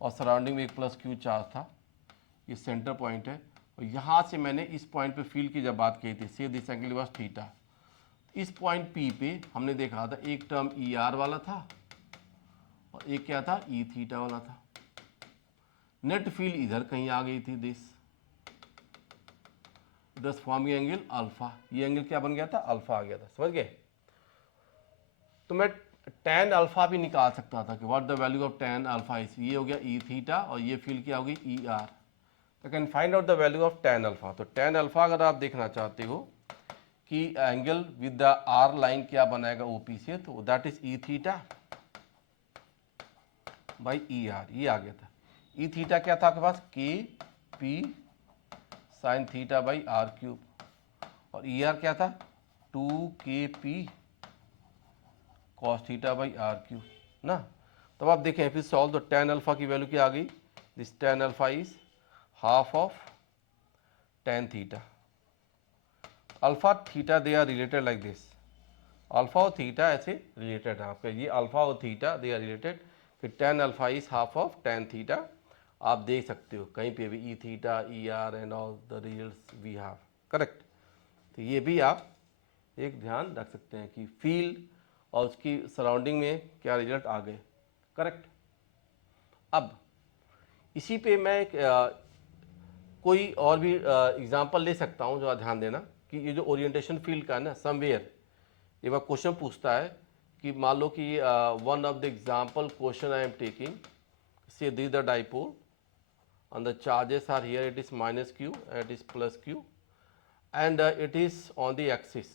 और सराउंडिंग में एक प्लस क्यू चार्ज था। ये सेंटर पॉइंट है, और यहाँ से मैंने इस पॉइंट पे फील्ड की जब बात की थी, से दिस एंगल वाज थीटा। इस पॉइंट पी पे हमने देखा था एक टर्म ई आर वाला था और एक क्या था, ई थीटा वाला था। नेट फील्ड इधर कहीं आ गई थी, दिस दस फॉर्मिंग एंगल अल्फा। ये एंगल क्या बन गया था, अल्फा आ गया था, समझ गए। तो मैं tan अल्फा भी निकाल सकता था कि what the value of tan alpha is, ये हो गया ई थीटा और ये फील्ड क्या होगी ई आर। तो can find out the value of tan alpha. तो tan अल्फा अगर आप देखना चाहते हो कि angle with the r line क्या बनाएगा ओपी से, तो that is E theta by E r. ये आ गया था। ई थीटा क्या था आपके पास, k P sine theta by are cube, और ई आर क्या था 2 k P cos theta by are cube ना। तब आप देखें फिर सॉल्व, तो tan अल्फा की वैल्यू क्या आ गई, this tan alpha is half of tan theta. Alpha theta they are related like this, alpha और थीटा ऐसे रिलेटेड है आपके, ये अल्फा और थीटा दे आर रिलेटेड। फिर tan alpha is half of tan theta. आप देख सकते हो कहीं पे भी E theta E r and all the results we have, correct. तो ये भी आप एक ध्यान रख सकते हैं कि फील्ड और उसकी सराउंडिंग में क्या रिजल्ट आ गए, करेक्ट। अब इसी पे मैं एक कोई और भी एग्जांपल ले सकता हूँ, जो आप ध्यान देना कि ये जो ओरिएंटेशन फील्ड का है ना, समवेयर एक बार क्वेश्चन पूछता है कि मान लो कि one of the example question I am taking, say this the dipole and the charges are here, it is minus q and it is plus q and it is on the axis,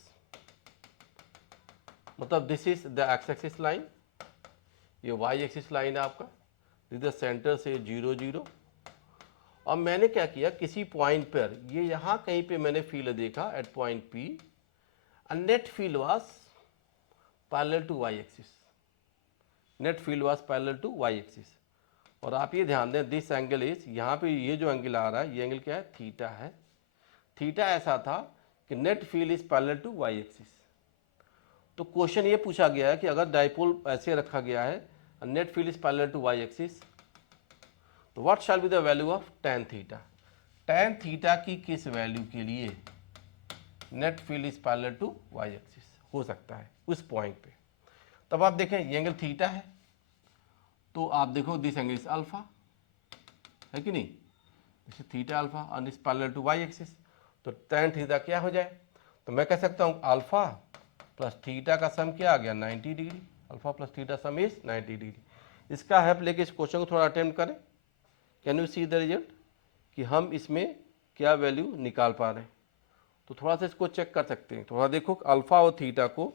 मतलब this is the x axis line, ये y axis line है आपका, this is the center से 0 0। अब मैंने क्या किया, किसी पॉइंट पर ये यहाँ कहीं पे मैंने फील्ड देखा at point p and net field was parallel to y axis, net field was parallel to y axis। और आप ये ध्यान दें दिस एंगल इज, यहाँ पे ये जो एंगल आ रहा है ये एंगल क्या है, थीटा है। थीटा ऐसा था कि net field is parallel to Y axis. तो क्वेश्चन ये पूछा गया है कि अगर डाइपोल ऐसे रखा गया है net field is parallel to Y axis, तो what shall be the value of tan theta. tan theta की किस वैल्यू के लिए net field is parallel to Y axis, हो सकता है उस पॉइंट पे। तब आप देखें ये एंगल थीटा है, तो आप देखो दिस एंगल इज अल्फा, है कि नहीं, दिस इज थीटा अल्फा और is parallel to Y axis, तो tan थीटा क्या हो जाए, तो मैं कह सकता हूँ अल्फा प्लस थीटा का सम क्या आ गया 90 degree, alpha plus theta some is 90 degree. इसका हेल्प लेके इस क्वेश्चन को थोड़ा अटेम्प्ट करें, can you see the result कि हम इसमें क्या वैल्यू निकाल पा रहे हैं। तो थोड़ा सा इसको चेक कर सकते हैं, थोड़ा देखो अल्फा और थीटा को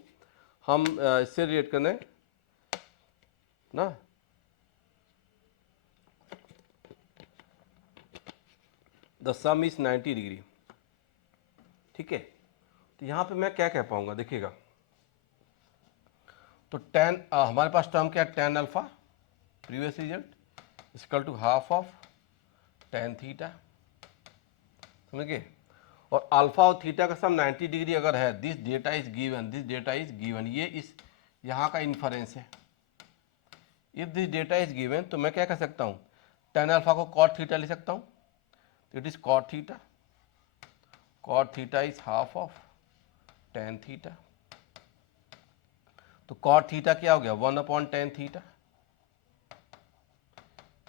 हम इससे रिलेट करना है ना, द सम इज 90 डिग्री, ठीक है। तो यहाँ पे मैं क्या कह पाऊंगा, देखिएगा तो टेन हमारे पास टर्म क्या है, tan alpha previous result equal to half of tan theta, समझ गए। और अल्फा और थीटा का सम 90 डिग्री अगर है, this data is given, this data is given, ये इस यहाँ का इन्फरेंस है। If this data is given तो मैं क्या कह सकता हूँ, टेन अल्फा को कॉट थीटा ले सकता हूँ, तो it is cot theta, cot theta is half of tan theta, तो कॉट थीटा क्या हो गया 1/10 theta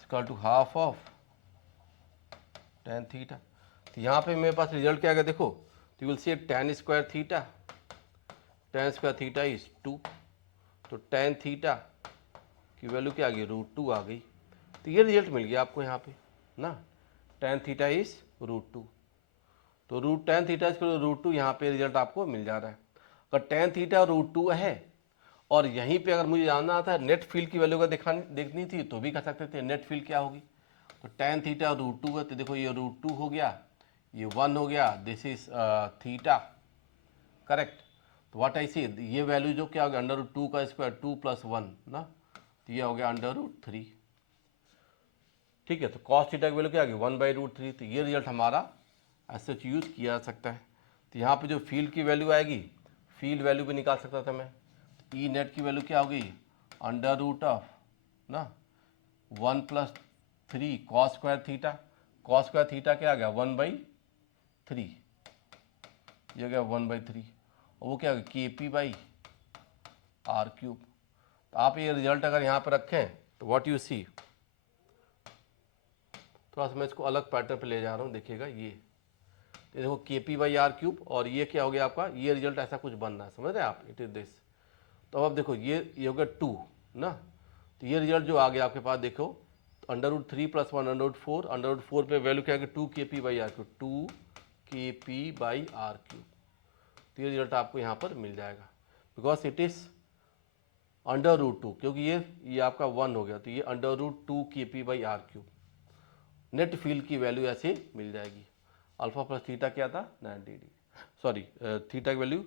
equal to half of tan theta. तो यहाँ पे मेरे पास रिजल्ट क्या आ गया देखो, तो you will see ten square theta, ten square theta is 2, तो टेन थीटा की वैल्यू क्या आ गई √2 आ गई। तो ये रिजल्ट मिल गया आपको यहाँ पे ना, टेन थीटा इज √2, तो टेन थीटा इज √2 यहाँ पे रिजल्ट आपको मिल जा रहा है। अगर टेन थीटा √2 है और यहीं पे अगर मुझे जानना था नेट फील्ड की वैल्यू का देखनी थी तो भी कर सकते थे, नेट फील्ड क्या होगी, तो टेन थीटा √2 है, तो देखो ये √2 हो गया, ये 1 हो गया, दिस इज थीटा, करेक्ट। तो व्हाट आई सी, ये वैल्यू जो क्या हो गया √2 का स्क्वायर 2 + 1 ना, तो ये हो गया √3, ठीक है। तो कॉस थीटा की वैल्यू क्या आ गई 1/√3, तो ये रिजल्ट हमारा ऐसे यूज किया जा सकता है। तो यहाँ पे जो फील्ड की वैल्यू आएगी, फील्ड वैल्यू भी निकाल सकता था मैं, तो ई नेट की वैल्यू क्या होगी √ऑफ ना 1 + 3 cos square theta, cos square theta क्या आ गया 1/3, ये गया 1/3, और वो क्या होगा KP/r³। तो आप ये रिजल्ट अगर यहाँ पर रखें तो व्हाट यू सी, थोड़ा सा मैं इसको अलग पैटर्न पे ले जा रहा हूँ, देखिएगा ये देखो KP/r³ और ये क्या हो गया आपका, ये रिजल्ट ऐसा कुछ बन रहा है, समझ रहे हैं आप, इट इज दिस। तो अब देखो ये हो गया 2 ना, तो ये रिजल्ट जो आ गया आपके पास देखो, √3 + 1 √4, √4 पे वैल्यू क्या है 2 KP/r³, 2 KP/r³, तो ये रिजल्ट आपको यहाँ पर मिल जाएगा, बिकॉज इट इज √2, क्योंकि ये आपका 1 हो गया, तो ये √2 KP/r³, नेट फील्ड की वैल्यू ऐसे मिल जाएगी। अल्फा प्लस थीटा क्या था 90 डिग्री, सॉरी थीटा की वैल्यू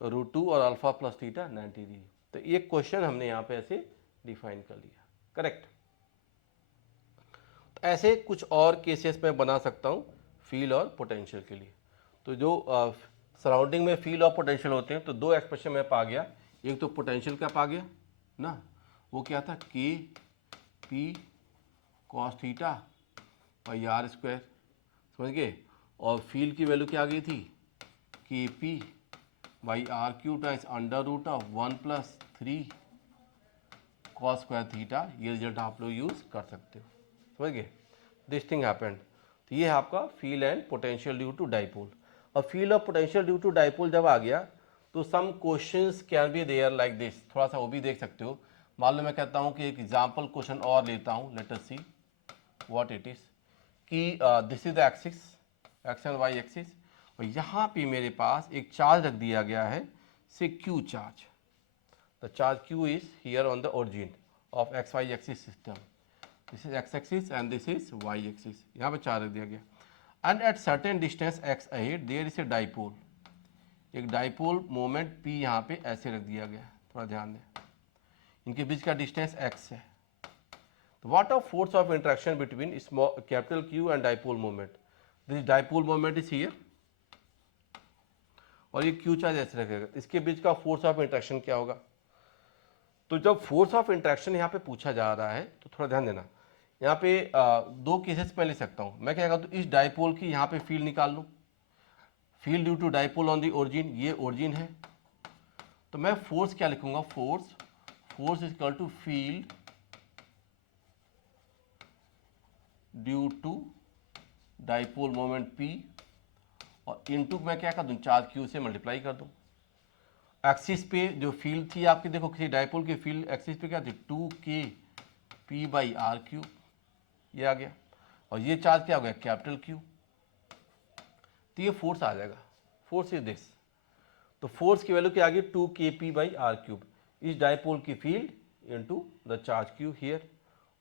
√2 और अल्फा प्लस थीटा 90 डिग्री। तो एक क्वेश्चन हमने यहाँ पे ऐसे डिफाइन कर लिया, करेक्ट। तो ऐसे कुछ और केसेस में बना सकता हूँ फील्ड और पोटेंशियल के लिए। तो जो सराउंडिंग में फील्ड और पोटेंशियल होते हैं, तो दो एक्सप्रेशन मैं पा गया, एक तो पोटेंशियल का पा गया ना, वो क्या था KP cos θ/r², समझ गए, और फील्ड की वैल्यू क्या आ गई थी KP/r³ times √1 + 3 cos square theta. ये रिजल्ट आप लोग यूज़ कर सकते हो, समझ गए, दिस थिंग हैपेंड। तो ये है आपका field and potential due to dipole. और field of potential due to dipole जब आ गया तो some questions can be there like this, थोड़ा सा वो भी देख सकते हो। मान लो मैं कहता हूँ कि एक एग्जाम्पल क्वेश्चन और लेता हूँ, let us see what it is, कि this is the axis, X and Y axis, और यहाँ पे मेरे पास एक चार्ज रख दिया गया है, से Q charge, the charge Q is here on the origin of XY axis system, this is x axis and this is y axis, यहाँ पे चार्ज रख दिया गया, and at certain distance x ahead there is a dipole, एक डाइपोल मोमेंट P यहाँ पे ऐसे रख दिया गया, थोड़ा ध्यान दें, इनके बीच का डिस्टेंस x है। What of force of interaction between small capital Q and dipole moment? This dipole moment is here और ये Q चार्ज ऐसे रखेगा, इसके बीच का फोर्स ऑफ इंट्रैक्शन क्या होगा। तो जब फोर्स ऑफ इंट्रैक्शन यहाँ पे पूछा जा रहा है तो थोड़ा ध्यान देना, यहाँ पे दो केसेस में ले सकता हूँ मैं, क्या कहता हूँ इस डाइपोल की यहाँ पे फील्ड निकाल लूँ, field due to dipole on the origin, ये ओरिजिन है, तो मैं फोर्स क्या लिखूंगा, force is equal to field due to dipole moment P, और इनटू मैं क्या कर दूं, चार्ज Q से मल्टीप्लाई कर दूं। एक्सिस पे जो फील्ड थी आपकी, देखो किसी डाइपोल की फील्ड एक्सिस पे क्या थी, 2kP/r3, ये आ गया, और ये चार्ज क्या हो गया, कैपिटल Q, तो ये फोर्स आ जाएगा, फोर्स इज दिस। तो फोर्स की वैल्यू क्या आ गई, 2kP/r3, इस डाइपोल की field into the charge Q here,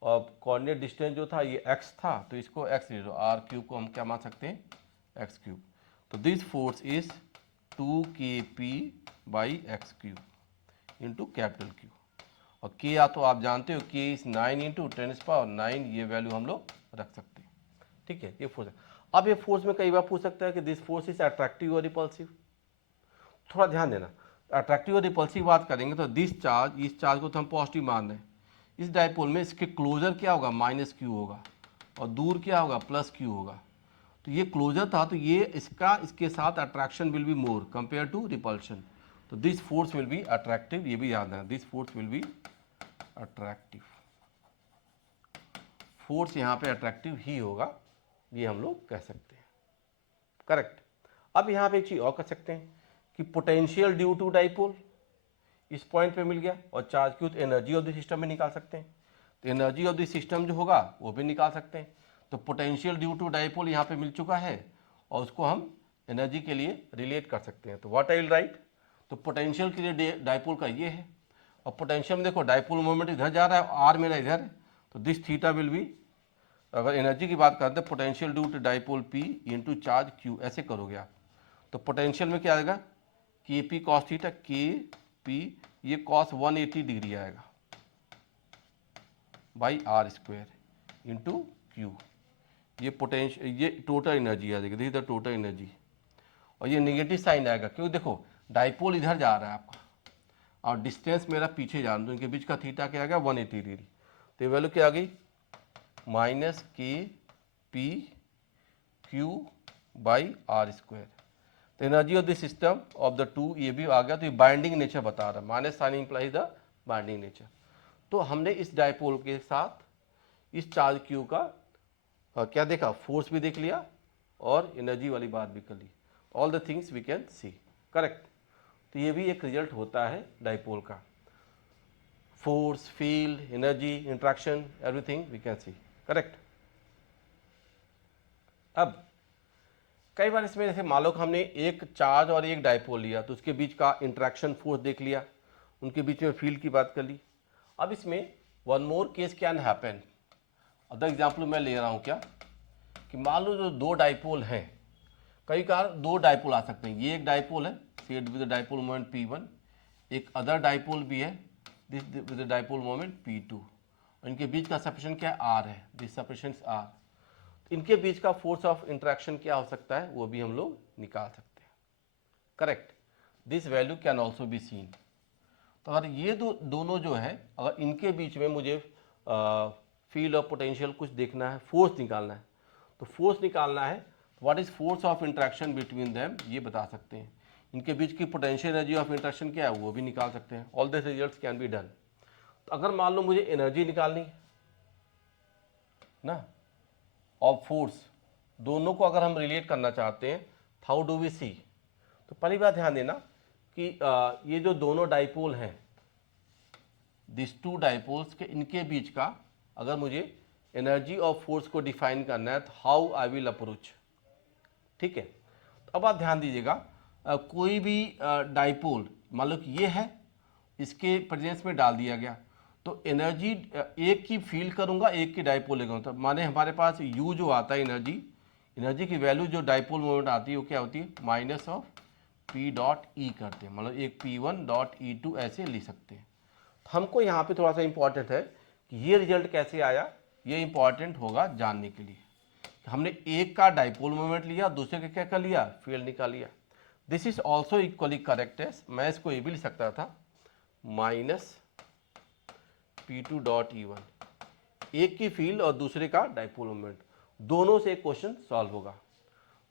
और कोऑर्डिनेट डिस्टेंस जो था ये x था, तो इसको x ले लो, r3 को हम क्या मान सकते हैं, x3। तो this force is 2kP/x3 into capital Q, और K या तो आप जानते हो K इज 9 इंटू 10⁹, ये वैल्यू हम लोग रख सकते हैं, ठीक है, ये फोर्स है। अब ये फोर्स में कई बार पूछ सकता है कि दिस फोर्स इज अट्रैक्टिव और रिपल्सिव, थोड़ा ध्यान देना, अट्रैक्टिव और रिपल्सिव बात करेंगे तो दिस चार्ज, इस चार्ज को तो हम पॉजिटिव मान रहे हैं, इस डाइपोल में इसके क्लोजर क्या होगा, -q होगा, और दूर क्या होगा, +q होगा, तो ये क्लोजर था, तो ये इसके साथ attraction will be more compare to repulsion, तो this force will be attractive, ये भी याद रखना, this force will be attractive, force यहाँ पे अट्रैक्टिव ही होगा, ये हम लोग कह सकते हैं, करेक्ट। अब यहाँ पे एक चीज और कर सकते हैं कि पोटेंशियल ड्यू टू डाइपोल इस पॉइंट पे मिल गया, और चार्ज की तो एनर्जी ऑफ द सिस्टम में निकाल सकते हैं, तो एनर्जी ऑफ द सिस्टम जो होगा वो भी निकाल सकते हैं, तो पोटेंशियल ड्यू टू डाइपोल यहाँ पे मिल चुका है, और उसको हम एनर्जी के लिए रिलेट कर सकते हैं, तो व्हाट आई विल राइट, तो पोटेंशियल के लिए डाइपोल का ये है, और पोटेंशियल में देखो डाइपोल मोमेंट इधर जा रहा है, आर मेरा इधर है, तो दिस थीटा विल बी, अगर एनर्जी की बात करते हैं potential due to dipole P into charge Q, ऐसे करोगे आप, तो पोटेंशियल में क्या आएगा, KP कॉस थीटा, KP ये कॉस 180 डिग्री आएगा बाई r² इंटू Q, ये पोटेंशियल, ये टोटल एनर्जी आ जाएगी, this is the total energy, और ये नेगेटिव साइन आएगा क्योंकि देखो डाइपोल इधर जा रहा है आपका, और डिस्टेंस मेरा पीछे जा रहा है, तो इनके बीच का थीटा क्या आ गया, 180 डिग्री, तो ये वैल्यू क्या आ गई, -KP/Q/r², तो energy of the system of the two, ये भी आ गया, तो ये बाइंडिंग नेचर बता रहा है, minus sign implies the binding nature, तो हमने इस डाइपोल के साथ इस चार्ज Q का क्या देखा, फोर्स भी देख लिया और एनर्जी वाली बात भी कर ली, all the things we can see, correct. तो ये भी एक रिजल्ट होता है डाइपोल का, force, field, energy, interaction, everything we can see, correct. अब कई बार इसमें जैसे मान लो कि हमने एक चार्ज और एक डाइपोल लिया, तो उसके बीच का इंट्रैक्शन फोर्स देख लिया, उनके बीच में फील्ड की बात कर ली। अब इसमें one more case can happen, other example मैं ले रहा हूँ क्या, कि मान लो जो दो डाइपोल हैं, कई बार दो डाइपोल आ सकते हैं, ये एक डाइपोल है said with dipole moment P1, एक अदर डाइपोल भी है this with dipole moment P2, इनके बीच का सेपरेशन क्या R है, दिस सेपरेशन R, इनके बीच का फोर्स ऑफ इंटरेक्शन क्या हो सकता है, वो भी हम लोग निकाल सकते हैं, correct. This value can also be seen, तो अगर ये दोनों जो है, अगर इनके बीच में मुझे फील्ड ऑफ पोटेंशियल कुछ देखना है, फोर्स निकालना है, तो फोर्स निकालना है, what is force of interaction between them, ये बता सकते हैं, इनके बीच की पोटेंशियल एनर्जी ऑफ इंटरेक्शन क्या है वो भी निकाल सकते हैं, all this results can be done. तो अगर मान लो मुझे एनर्जी निकालनी ना और फोर्स, दोनों को अगर हम रिलेट करना चाहते हैं, हाउ डू वी सी, तो पहली बात ध्यान देना कि ये जो दोनों डाइपोल हैं, दिस टू डाइपोल्स के इनके बीच का अगर मुझे एनर्जी और फोर्स को डिफाइन करना है, तो हाउ आई विल अप्रोच, ठीक है। तो अब आप ध्यान दीजिएगा, कोई भी डाइपोल मान लो कि ये है, इसके प्रेजेंस में डाल दिया गया, तो एनर्जी एक की फील करूंगा, एक की डाइपोल लेगा, तो माने हमारे पास यू जो आता है एनर्जी की वैल्यू जो डाइपोल मोमेंट आती है वो क्या होती है, -P.E करते हैं, मतलब एक P1.E2 ऐसे लिख सकते हैं। हमको यहाँ पे थोड़ा सा इंपॉर्टेंट है कि ये रिजल्ट कैसे आया, ये इंपॉर्टेंट होगा जानने के लिए। हमने एक का डाइपोल मोमेंट लिया, दूसरे का क्या कर लिया, फील्ड निकाल लिया, this is also equally correct है, मैं इसको ये भी लिख सकता था -P2.E1, एक की फील्ड और दूसरे का डाइपोल मोमेंट, दोनों से क्वेश्चन सॉल्व होगा।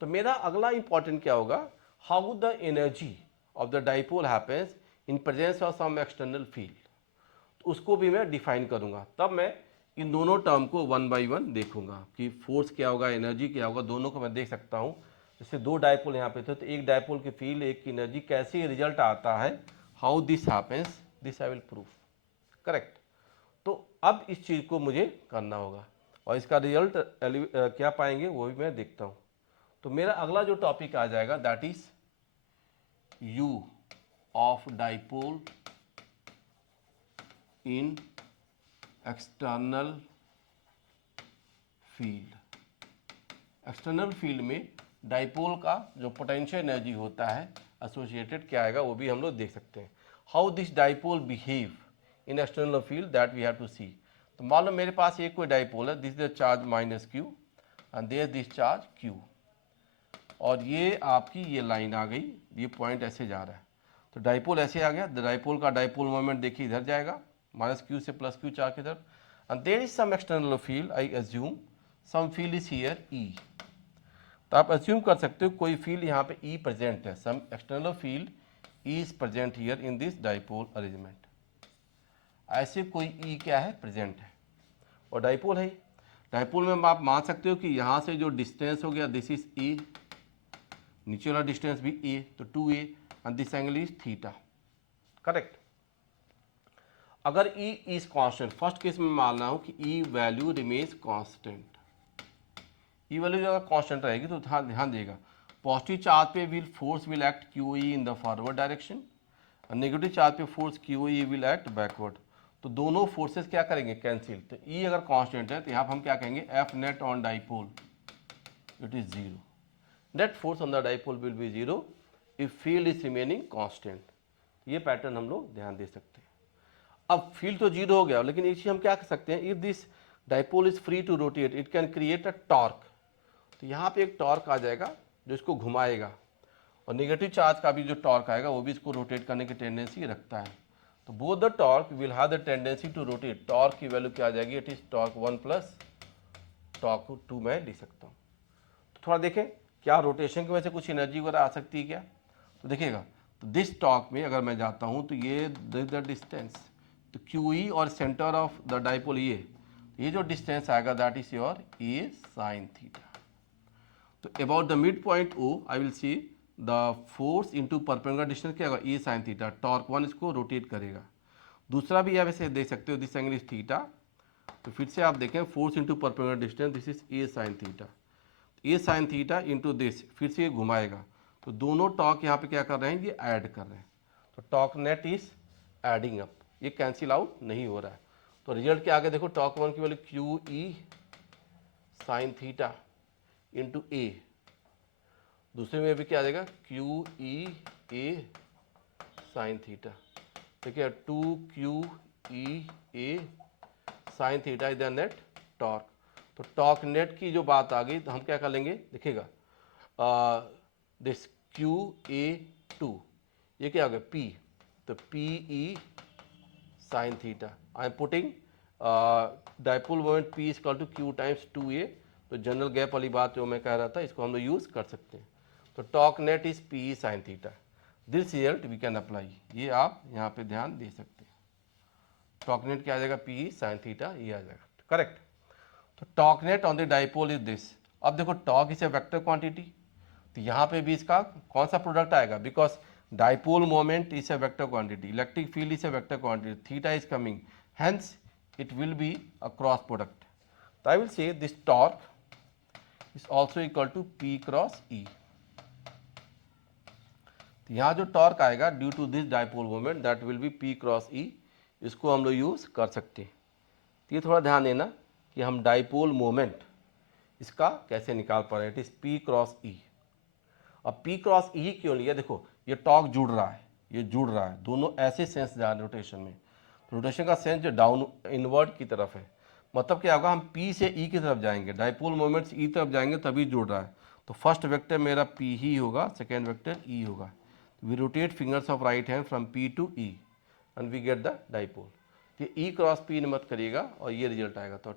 तो मेरा अगला इंपॉर्टेंट क्या होगा, how the energy of the dipole happens in presence of some external field, उसको भी मैं डिफाइन करूंगा। तब मैं इन दोनों टर्म को वन बाय वन देखूंगा कि फोर्स क्या होगा, एनर्जी क्या होगा, दोनों को मैं देख सकता हूँ। जैसे दो डाइपोल यहाँ पे थे, तो एक डाइपोल की फील्ड, एक की एनर्जी, कैसे रिजल्ट आता है, how this happens, this I will prove. Correct. तो अब इस चीज़ को मुझे करना होगा और इसका रिजल्ट क्या पाएंगे वो भी मैं देखता हूँ। तो मेरा अगला जो टॉपिक आ जाएगा that is you of dipole in external field. External field में डाइपोल का जो पोटेंशियल एनर्जी होता है एसोसिएटेड क्या आएगा वो भी हम लोग देख सकते हैं। How this dipole behave in external field that we have to see. तो मान लो मेरे पास एक कोई डाइपोल है, this is the charge minus Q and there this charge Q, और ये आपकी ये लाइन आ गई, ये पॉइंट ऐसे जा रहा है, तो डाइपोल ऐसे आ गया। डाइपोल का डाइपोल मोमेंट देखिए इधर जाएगा, माइनस क्यू से प्लस क्यू चार्ज की तरफ, and there is some external field, I assume some field is here E. तो आप अज्यूम कर सकते हो कोई फील्ड यहाँ पे ई प्रेजेंट है, some external field E is present here in this dipole arrangement. ऐसे कोई ई क्या है, प्रेजेंट है, और डाइपोल है। डाइपोल में आप मान सकते हो कि यहाँ से जो डिस्टेंस हो गया दिस इज ए, नीचे वाला डिस्टेंस भी ए, तो 2a and this angle is theta. Correct. अगर E is constant, first case में मानना हो कि E value remains constant, E value अगर कांस्टेंट रहेगी तो ध्यान देगा, पॉजिटिव चार्ज पे will force will act QE in the forward direction और नेगेटिव चार्ज पे force QE will act backward. तो दोनों फोर्सेस क्या करेंगे, कैंसिल। तो E अगर कांस्टेंट है तो यहाँ पर हम क्या कहेंगे, F net on dipole it is zero, net force on the dipole will be zero if field is remaining constant. ये पैटर्न हम लोग ध्यान दे सकते हैं। अब फील्ड तो जीरो हो गया, लेकिन इसी हम क्या कर सकते हैं, if this dipole is free to rotate it can create a torque. तो यहाँ पे एक टॉर्क आ जाएगा जो इसको घुमाएगा, और नेगेटिव चार्ज का भी जो टॉर्क आएगा वो भी इसको रोटेट करने की टेंडेंसी रखता है। तो both the torque will have the tendency to rotate. Torque की वैल्यू क्या आ जाएगी, it is torque 1 plus torque 2 मैं लिख सकता हूँ। तो थोड़ा देखें क्या रोटेशन की वजह से कुछ एनर्जी वगैरह आ सकती है क्या। तो देखिएगा, तो दिस टॉर्क में अगर मैं जाता हूँ तो ये द डिस्टेंस, तो QE और सेंटर ऑफ द डाइपोल ये जो डिस्टेंस आएगा that is your A sine theta. तो about the mid point O I will see the force into perpendicular distance क्या होगा, ए साइन थीटा। टॉर्क 1 इसको रोटेट करेगा। दूसरा भी आप ऐसे देख सकते हो, दिस एंगल इज थीटा, तो फिर से आप देखें force into perpendicular distance, this is a sine theta. A sine theta into this, फिर से ये घुमाएगा, तो दोनों टॉर्क यहाँ पे क्या कर रहे हैं, ये ऐड कर रहे हैं। तो torque net is adding up, ये कैंसिल आउट नहीं हो रहा है। तो रिजल्ट क्या आ गया, देखो टॉर्क 1 की value QE sine theta into A, दूसरे में भी क्या आ जाएगा QE A साइन थीटा। देखिए 2QE A sine theta is the net torque. तो टॉर्क नेट की जो बात आ गई तो हम क्या कर लेंगे, देखिएगा दिस QA2 ये क्या हो गया P, तो PE sine theta. I am putting dipole moment P is equal to Q times 2A। तो जनरल गैप वाली बात जो मैं कह रहा था इसको हम लोग यूज़ कर सकते हैं। तो torque net is PE sine theta, this result we can apply, ये आप यहाँ पे ध्यान दे सकते हैं। टॉर्क नेट क्या आ जाएगा, PE साइन थीटा, ये आ जाएगा। करेक्ट। तो torque net on the dipole is this. अब देखो torque is a vector quantity, तो यहाँ पे भी इसका कौन सा प्रोडक्ट आएगा, because dipole moment is a vector quantity, electric field is a vector quantity, theta is coming, hence it will be a cross product. तो I will say this torque is also equal to P cross E। तो यहाँ जो टॉर्क आएगा due to this dipole moment that will be P cross E, इसको हम लोग यूज़ कर सकते हैं। तो ये थोड़ा ध्यान देना कि हम डाइपोल मोमेंट इसका कैसे निकाल पा रहे हैं, it is P cross E। अब P क्रॉस E क्यों लिया, देखो ये टॉर्क जुड़ रहा है, ये जुड़ रहा है, दोनों ऐसे सेंस जा रहे हैं रोटेशन में। रोटेशन का सेंस जो डाउन इनवर्ड की तरफ है, मतलब क्या होगा, हम P से E की तरफ जाएंगे, डाइपोल मोमेंट्स E तरफ जाएंगे तभी जुड़ रहा है। तो फर्स्ट वेक्टर मेरा P ही होगा, सेकेंड वेक्टर E होगा। We rotate fingers of right hand from P to E and we get the dipole. ये E क्रॉस P मत करिएगा और ये रिजल्ट आएगा। तो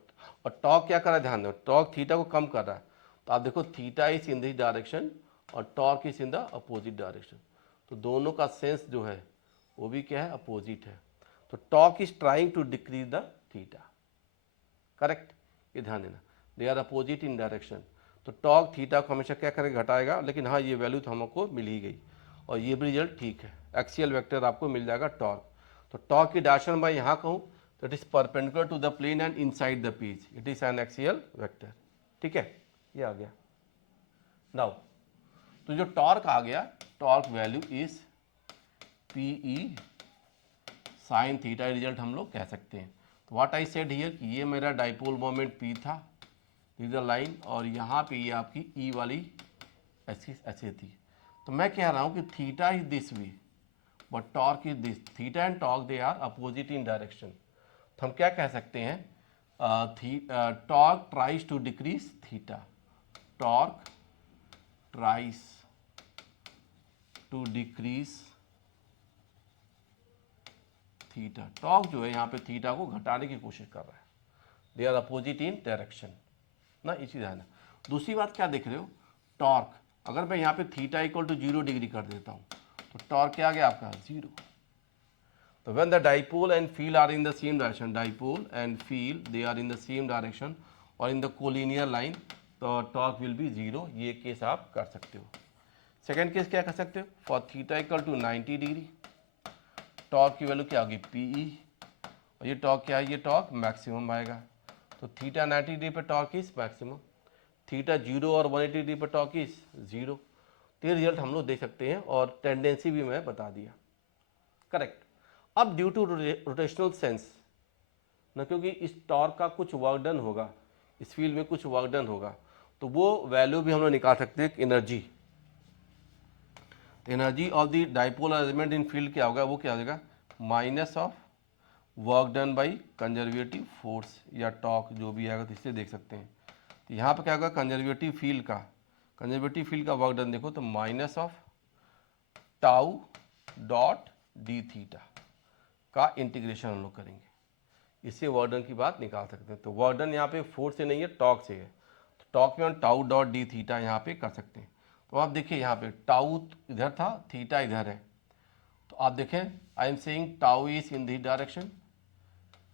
और टॉर्क क्या कर रहा है, ध्यान दो, टॉर्क थीटा को कम कर रहा है, तो आप देखो theta is in this direction और torque is in the opposite direction, तो दोनों का सेंस जो है वो भी क्या है, अपोजिट है। तो torque is trying to decrease the theta, correct, ये ध्यान देना, they are opposite in direction. तो टॉर्क थीटा को हमेशा क्या करेगा, घटाएगा, लेकिन हाँ ये वैल्यू तो हमको मिल ही गई और ये भी रिजल्ट ठीक है, एक्सियल वेक्टर आपको मिल जाएगा टॉर्क। तो टॉर्क की डायरेक्शन मैं यहाँ कहूँ तो it is perpendicular to the plane and inside the page, it is an axial vector, ठीक है, ये आ गया। नाउ तो जो टॉर्क आ गया, torque value is P E sine theta, result हम लोग कह सकते हैं। तो व्हाट आई सेड हियर कि ये मेरा डाइपोल मोमेंट पी था, दिस द लाइन, और यहाँ पे ये आपकी ई वाली ऐसे थी। तो मैं कह रहा हूँ कि theta is this way but torque is this, theta and torque they are opposite in direction. तो हम क्या कह सकते हैं, torque tries to decrease theta, torque tries to decrease theta, torque जो है यहाँ पे थीटा को घटाने की कोशिश कर रहा है, they are opposite in direction ना, इसी ध्यान। दूसरी बात क्या देख रहे हो, टॉर्क, अगर मैं यहाँ पे थीटा इक्वल टू 0 डिग्री कर देता हूँ तो टॉर्क क्या आ गया आपका, 0। तो when the dipole and field are in the same direction, dipole and field they are in the same direction और इन द कोलिनियर लाइन, तो टॉर्क विल बी 0, ये केस आप कर सकते हो। सेकेंड केस क्या कर सकते हो, for theta equal to 90 degree, torque की वैल्यू क्या होगी, पी ई, और ये टॉर्क क्या है, ये टॉर्क मैक्सिमम आएगा। तो थीटा 90 डिग्री पर टॉर्क इज मैक्सिमम, थीटा 0 और 180 डिग्री पर टॉर्क इज 0। तो ये रिजल्ट हम लोग दे सकते हैं और टेंडेंसी भी मैं बता दिया, करेक्ट। अब ड्यू टू रोटेशनल सेंस ना, क्योंकि इस टॉर्क का कुछ वर्क डन होगा, इस फील्ड में कुछ वर्क डन होगा, तो वो वैल्यू भी हम लोग निकाल सकते हैं, energy, energy of the dipole arrangement in field क्या होगा, वो क्या हो जाएगा, minus of work done by conservative force या टॉर्क, जो भी आएगा तो इससे देख सकते हैं। तो यहाँ पर क्या होगा, कंजर्वेटिव फील्ड का वर्क डन देखो तो minus of tau dot D theta का इंटीग्रेशन हम लोग करेंगे, इससे वर्क डन की बात निकाल सकते हैं। तो वर्क डन यहाँ पे फोर्स से नहीं है, टॉर्क से है, तो टॉर्क में हम टाउ डॉट डी थीटा यहाँ पे कर सकते हैं। तो आप देखिए यहाँ पे टाउ इधर था, थीटा इधर है, तो आप देखें I am saying tau is in this direction,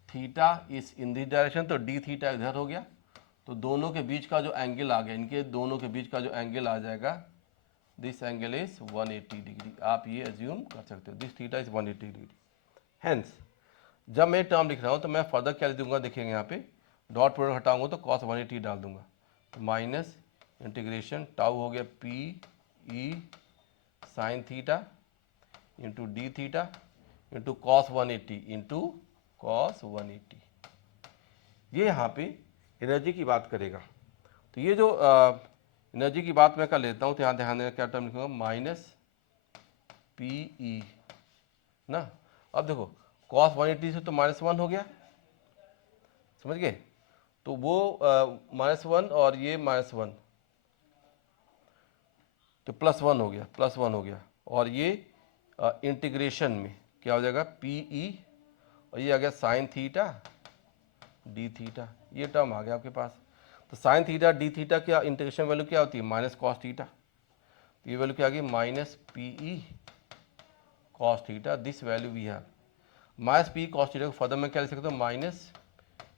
theta is in this direction, तो डी थीटा इधर हो गया, तो दोनों के बीच का जो एंगल आ गया, इनके दोनों के बीच का जो एंगल आ जाएगा, दिस एंगल इज 180 डिग्री, आप ये एज्यूम कर सकते हो, this theta is 180 degree. Hence जब मैं टर्म लिख रहा हूँ तो मैं फर्दर क्या लिख दूंगा, देखेंगे यहाँ पे डॉट प्रोडक्ट हटाऊंगा तो cos 180 डाल दूंगा, तो माइनस इंटीग्रेशन टाउ हो गया P E sign theta into D theta into cos 180 into cos 180, ये यहाँ पे एनर्जी की बात करेगा। तो ये जो एनर्जी की बात मैं कर लेता हूँ, तो यहाँ ध्यान देना क्या टर्म लिखूंगा, माइनस पी ई ना। अब देखो cos 180 से तो -1 हो गया, समझ गए, तो वो -1 और ये -1 तो +1 हो गया, +1 हो गया, और ये इंटीग्रेशन में क्या हो जाएगा, पी ई, और ये आ गया साइन थीटा डी थीटा, ये टर्म आ गया आपके पास। तो साइन थीटा डी थीटा क्या इंटीग्रेशन वैल्यू क्या होती है, माइनस कॉस थीटा, तो ये वैल्यू क्या आ गई, minus P E cos theta, this value we have minus P cos theta को फर्दर में क्या लिख सकता हूँ, माइनस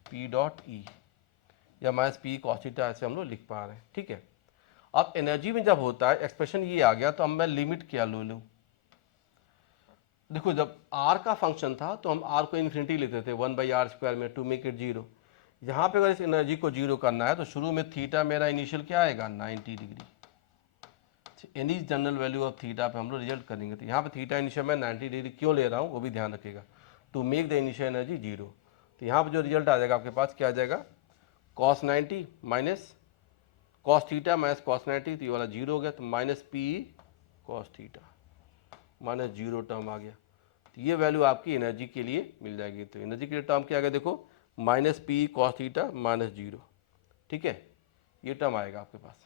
पी डॉट ई या माइनस पी कॉस थीटा, ऐसे हम लोग लिख पा रहे हैं, ठीक है। अब एनर्जी में जब होता है एक्सप्रेशन ये आ गया, तो अब मैं लिमिट क्या ले लूँ, देखो जब r का फंक्शन था तो हम r को इन्फिनिटी लेते थे 1/r² में टू मेक इट 0। यहाँ पे अगर इस एनर्जी को 0 करना है तो शुरू में थीटा मेरा इनिशियल क्या आएगा, 90 degree, any general value of theta पे हम लोग रिजल्ट करेंगे। तो यहाँ पे थीटा इनिशियल में 90 डिग्री क्यों ले रहा हूँ वो भी ध्यान रखिएगा, to make the initial energy 0। तो यहाँ पे जो रिजल्ट आ जाएगा आपके पास क्या आ जाएगा, cos 90 minus cos theta minus cos 90, तो ये वाला 0 हो गया, तो minus P cos theta minus 0 term आ गया। तो ये वैल्यू आपकी एनर्जी के लिए मिल जाएगी। तो एनर्जी के लिए टर्म क्या आ गया, देखो minus P cos theta minus 0, ठीक है, ये टर्म आएगा आपके पास।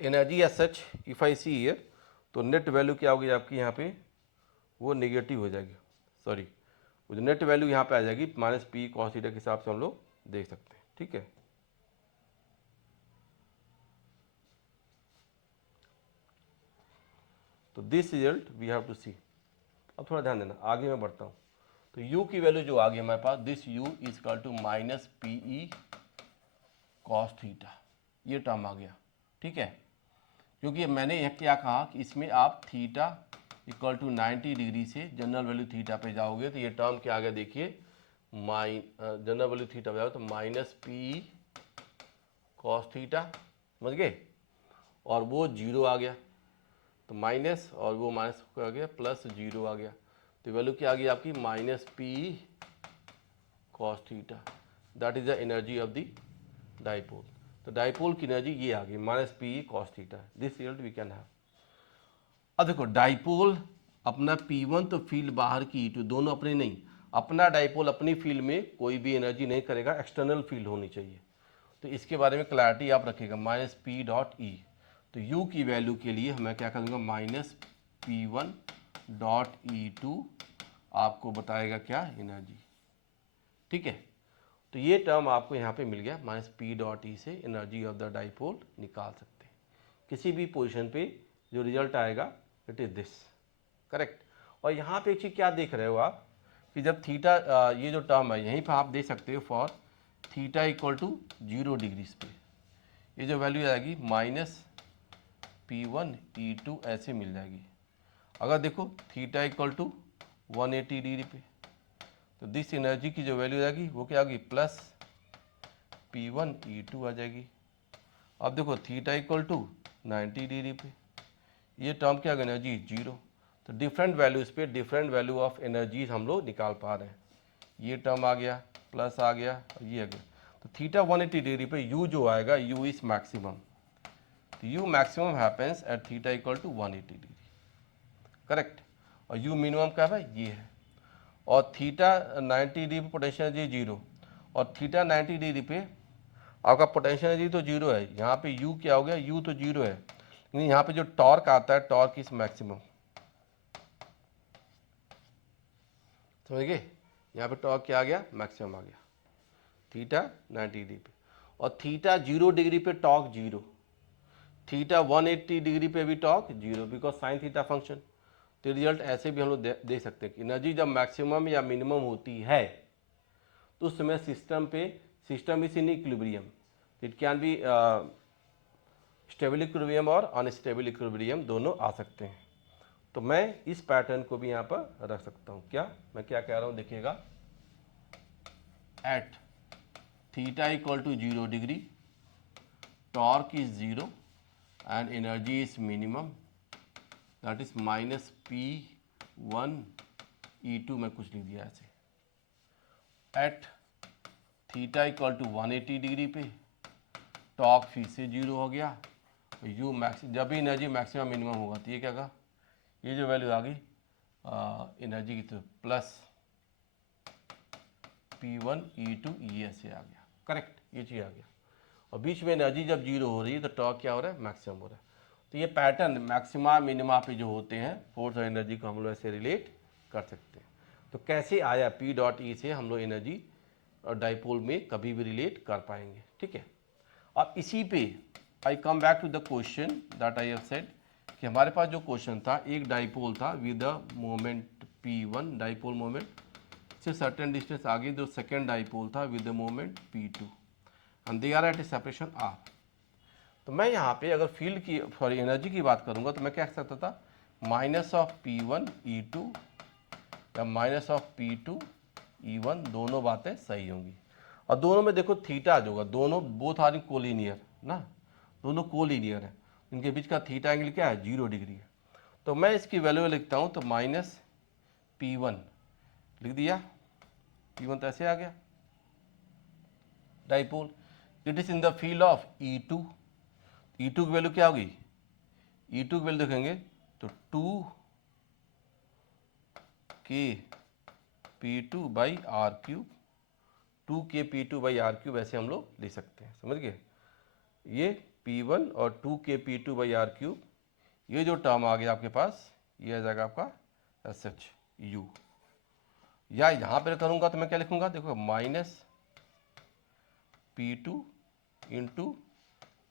तो energy as such if I see here, तो नेट वैल्यू क्या होगी आपकी यहाँ पे, वो नेगेटिव हो जाएगी, सॉरी वो जो नेट वैल्यू यहाँ पे आ जाएगी माइनस पी कॉस थीटा के हिसाब से हम लोग देख सकते हैं, ठीक है। तो this result we have to see. अब थोड़ा ध्यान देना, आगे मैं बढ़ता हूँ। तो u की वैल्यू जो आ गई हमारे पास, this u is equal to minus P E cos theta, ये टर्म आ गया। ठीक है, क्योंकि मैंने यह क्या कहा कि इसमें आप थीटा इक्वल टू 90 डिग्री से जनरल वैल्यू थीटा पे जाओगे तो ये टर्म क्या आ गया, देखिए जनरल वैल्यू थीटा पे जाओ तो माइनस पी कॉस थीटा, समझ गए, और वो जीरो आ गया, तो माइनस और वो माइनस आ गया प्लस जीरो आ गया, तो वैल्यू क्या आ गई आपकी minus P cos theta, that is the energy of the dipole. तो डाइपोल की एनर्जी ये आ गई minus P cos theta, this result we can have. अब देखो डाइपोल अपना P1 तो फील्ड बाहर की E2 दोनों अपने नहीं, अपना डाइपोल अपनी फील्ड में कोई भी एनर्जी नहीं करेगा, एक्सटर्नल फील्ड होनी चाहिए। तो इसके बारे में क्लैरिटी आप रखिएगा, माइनस पी डॉट ई। तो U की वैल्यू के लिए मैं क्या करूँगा, माइनस P1 डॉट E2 आपको बताएगा क्या, एनर्जी। ठीक है, तो ये टर्म आपको यहाँ पे मिल गया, माइनस पी डॉट ई से एनर्जी ऑफ द डाइपोल निकाल सकते हैं किसी भी पोजीशन पे। जो रिजल्ट आएगा इट इज़ दिस, करेक्ट। और यहाँ पे एक चीज़ क्या देख रहे हो आप कि जब थीटा ये जो टर्म है यहीं पर आप देख सकते हो for theta equal to 0 degrees पे ये जो वैल्यू आएगी माइनस P1 E2 ऐसे मिल जाएगी। अगर देखो थीटा इक्वल टू 180 डिग्री पे तो दिस एनर्जी की जो वैल्यू आएगी वो क्या होगी, प्लस P1 E2 आ जाएगी। अब देखो थीटा इक्वल टू 90 डिग्री पे ये टर्म क्या होगा, एनर्जी जीरो। तो डिफरेंट वैल्यूज़ पे डिफरेंट वैल्यू ऑफ एनर्जीज हम लोग निकाल पा रहे हैं। ये टर्म आ गया, प्लस आ गया और ये आ गया। तो थीटा 180 डिग्री पे u जो आएगा, u इज मैक्सिमम। तो u maximum happens at theta equal to 180 degree, correct. और u मिनिमम क्या है, ये है। और थीटा 90 डिग्री पे पोटेंशियल एनर्जी जीरो, और थीटा 90 डिग्री पे आपका पोटेंशियल एनर्जी तो जीरो है। यहाँ पे u क्या हो गया, u तो जीरो है, लेकिन यहाँ पे जो टॉर्क आता है, टॉर्क इज मैक्सिमम, समझ गए। यहाँ पे टॉर्क क्या आ गया, मैक्सिमम आ गया थीटा 90 डिग्री पे। और थीटा 0 डिग्री पे टॉर्क जीरो, थीटा 180 डिग्री पे भी torque zero, because sine theta function. तो रिजल्ट ऐसे भी हम लोग दे सकते हैं कि एनर्जी जब मैक्सिमम या मिनिमम होती है तो उस समय system is in equilibrium, it can be stable equilibrium और अनस्टेबल इक्विलिब्रियम दोनों आ सकते हैं। तो मैं इस पैटर्न को भी यहाँ पर रख सकता हूँ। क्या मैं क्या कह रहा हूँ, देखिएगा, at theta equal to 0 degree torque is zero and energy is minimum, that is minus P1 E2 में कुछ लिख दिया ऐसे। At theta equal to 180 degree पे टॉर्क फिर से जीरो हो गया, u मैक्स जब भी एनर्जी मैक्सिमम मिनिमम होगा तो ये क्या कहा, ये जो वैल्यू आ गई एनर्जी की, तो प्लस P1 E2 ये ऐसे आ गया, करेक्ट, ये चीज़ आ गया। और बीच में एनर्जी जब जीरो हो रही है तो टॉर्क क्या हो रहा है, मैक्सिमम हो रहा है। तो ये पैटर्न मैक्सिमा मिनिमा पे जो होते हैं फोर्स और एनर्जी को हम लोग ऐसे रिलेट कर सकते हैं। तो कैसे आया P डॉट ई से हम लोग एनर्जी और डाइपोल में कभी भी रिलेट कर पाएंगे, ठीक है। अब इसी पे I come back to the question that I have said कि हमारे पास जो क्वेश्चन था, एक डाइपोल था with the moment P1 dipole moment से सर्टेन डिस्टेंस आगे, जो सेकेंड डाइपोल था with the moment P2 and they are at a separation R। तो मैं यहाँ पे अगर फील्ड की सॉरी एनर्जी की बात करूँगा तो मैं क्या कह सकता था, माइनस ऑफ P1 E2 या माइनस ऑफ P2 E1, दोनों बातें सही होंगी। और दोनों में देखो थीटा जो होगा, दोनों बोथ आर कोलिनियर ना, दोनों कोलिनियर है, इनके बीच का थीटा एंगल क्या है, 0 डिग्री है। तो मैं इसकी वैल्यू लिखता हूँ, तो माइनस P1 लिख दिया, P1 तो ऐसे आ गया dipole, it is in the field of E2। E2 की वैल्यू क्या होगी, E2 की वैल्यू देखेंगे तो 2k P2 by are cube, 2k P2 by are cube ऐसे हम लोग लिख सकते हैं, समझ गए। ये P1 और 2k P2 by are cube, ये जो टर्म आ गया आपके पास, ये आ जाएगा आपका SHU। या यहाँ पर करूँगा तो मैं क्या लिखूँगा, देखो minus P2 into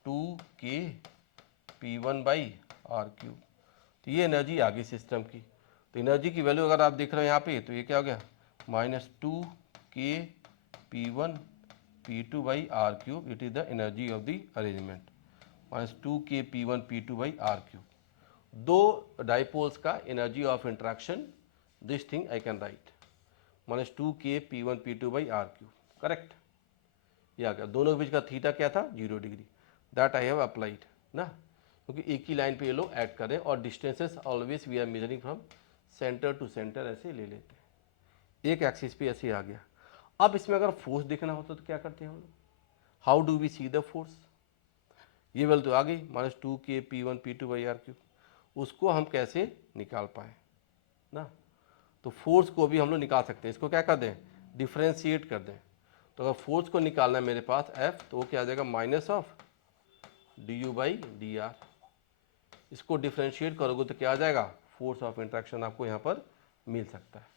2k P1 by are cube. तो ये एनर्जी आ गई सिस्टम की। तो एनर्जी की वैल्यू अगर आप देख रहे हो यहाँ पे, तो ये क्या हो गया, -2 k P1 P2/r³। It is the energy of the arrangement, -2 k P1 P2/r³। दो डाइपोल्स का energy of interaction, this thing I can right -2 k P1 P2/r³। Correct. ये आ गया। दोनों के बीच का थीटा क्या था, 0 degree. That I have applied ना, क्योंकि एक ही लाइन पे ये लोग ऐड करें, और distances always we are measuring from centre to centre, ऐसे ले लेते हैं। एक एक्सिस पे ऐसे आ गया। अब इसमें अगर फोर्स देखना होता तो क्या करते हैं हम लोग, how do we see the force. ये वैल्यू तो आ गई -2 k P1 P2/r³। उसको हम कैसे निकाल पाए ना, तो फोर्स को भी हम लोग निकाल सकते हैं। इसको क्या कर दें, डिफ्रेंशिएट कर दें। तो अगर फोर्स को निकालना है मेरे पास F, तो वो क्या आ जाएगा, -du/dr। इसको डिफ्रेंशिएट करोगे तो क्या आ जाएगा, फोर्स ऑफ इंट्रैक्शन आपको यहाँ पर मिल सकता है।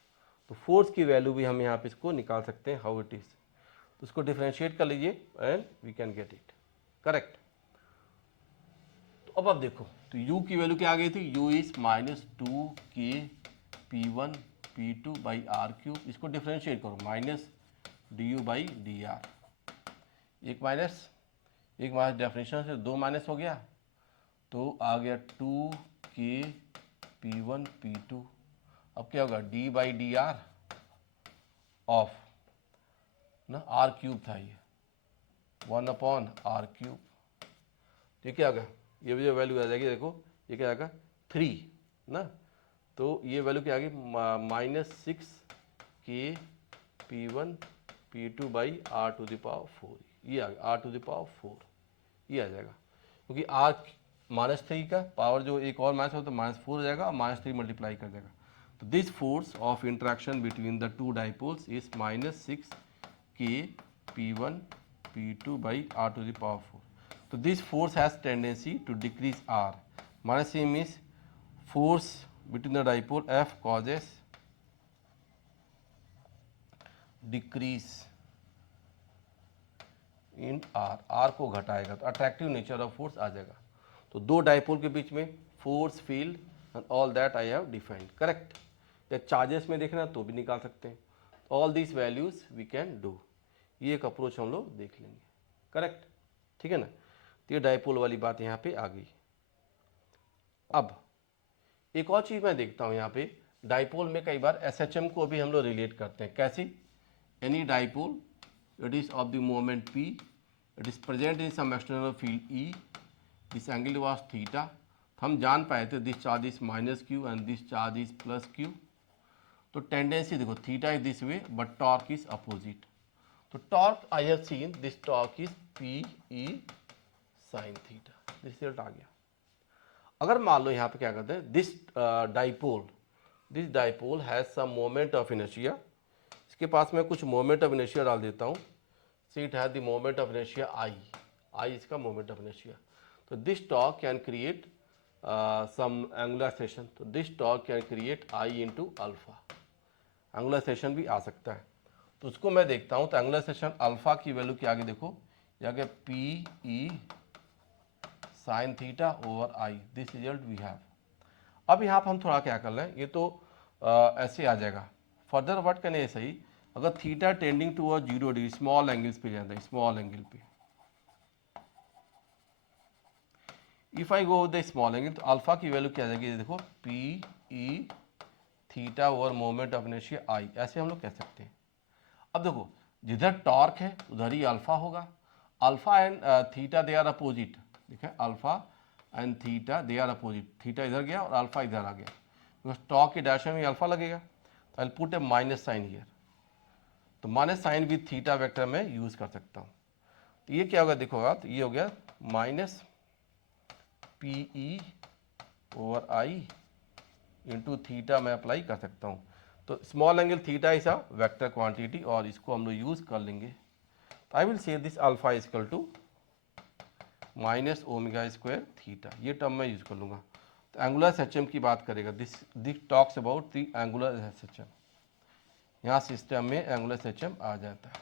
तो फोर्स की वैल्यू भी हम यहाँ पे इसको निकाल सकते हैं, हाउ इट इज। तो इसको डिफ्रेंशिएट कर लीजिए and we can get it. Correct. तो अब आप देखो, तो u की वैल्यू क्या आ गई थी, u is -2 k P1 P2/r³। इसको डिफ्रेंशिएट करो, -du/dr। एक माइनस डेफिनेशन से 2 माइनस हो गया, तो आ गया 2 k P1 P2। अब क्या होगा, d/dr ऑफ ना r³ था ये, 1/r³। ये क्या होगा, ये भी जो वैल्यू आ जाएगी, देखो ये क्या आएगा 3 ना, तो ये वैल्यू क्या आ गई, -6 k P1 P2/r⁴। ये आ गया r⁴, ये आ जाएगा, क्योंकि r -3 का पावर जो एक और माइनस हो तो -4 हो जाएगा, और -3 मल्टीप्लाई कर देगा। तो this force of interaction between the two dipoles is -6 k P1 P2/r⁴। तो this force has tendency to decrease r। -3 means force between the dipole F causes decrease in r को घटाएगा, तो अट्रैक्टिव नेचर ऑफ फोर्स आ जाएगा। तो दो डाइपोल के बीच में force, field and all that I have defined. Correct. या चार्जेस में देखना तो भी निकाल सकते हैं। All this values we can do. ये एक अप्रोच हम लोग देख लेंगे। करेक्ट, ठीक है ना। तो ये डाइपोल वाली बात यहाँ पे आ गई। अब एक और चीज़ मैं देखता हूँ यहाँ पे, डाइपोल में कई बार SHM को भी हम लोग रिलेट करते हैं। कैसी, any dipole, it is of the moment P, it is present in some external field E, this angle was theta। हम जान पाए थे this charge is -q and this charge is +q। तो टेंडेंसी देखो, theta is this way but torque is opposite. तो torque I have seen this torque is PE sin theta. This result आ गया। अगर मान लो यहाँ पे क्या करते हैं, this dipole has some moment of inertia. इसके पास मैं कुछ मोमेंट ऑफ इनर्शिया डाल देता हूँ। See it has the moment of inertia I इसका मोमेंट ऑफ इनर्शिया। तो this torque can create some angular सेशन। तो this torque can create I into alpha. Angular सेशन भी आ सकता है, तो उसको मैं देखता हूँ। तो एंगुलर सेशन अल्फा की वैल्यू क्या आगे देखो, ये आगे PE sin theta over I। This result we have. अब यहाँ पर हम थोड़ा क्या कर लें, ये तो ऐसे आ जाएगा। फर्दर व्हाट कैन ए सही, अगर theta tending to 0 degree, small angles पे जाता है, स्मॉल एंगल पे, if I go the small angle, तो अल्फा की वैल्यू क्या आ जाएगी, देखो PE theta over moment of inertia I, ऐसे हम लोग कह सकते हैं। अब देखो, जिधर टॉर्क है उधर ही अल्फा होगा। Alpha and theta they are opposite, ठीक है, alpha and theta they are opposite. Theta इधर गया और अल्फा इधर आ गया, बिकॉज टॉर्क की डायरेक्शन में अल्फा लगेगा। तो I put a minus sign here. तो minus sign with theta vector में यूज कर सकता हूँ। तो ये क्या होगा देखोगा, तो ये हो गया -PE over I into theta मैं अप्लाई कर सकता हूँ। तो small angle theta is a vector quantity, और इसको हम लोग यूज कर लेंगे। तो I will say this alpha is equal to -ω² theta, ये टर्म मैं यूज कर लूँगा। तो एंगुलर SHM की बात करेगा, this talks about the angular SHM। यहाँ सिस्टम में एंगुलर SHM आ जाता है।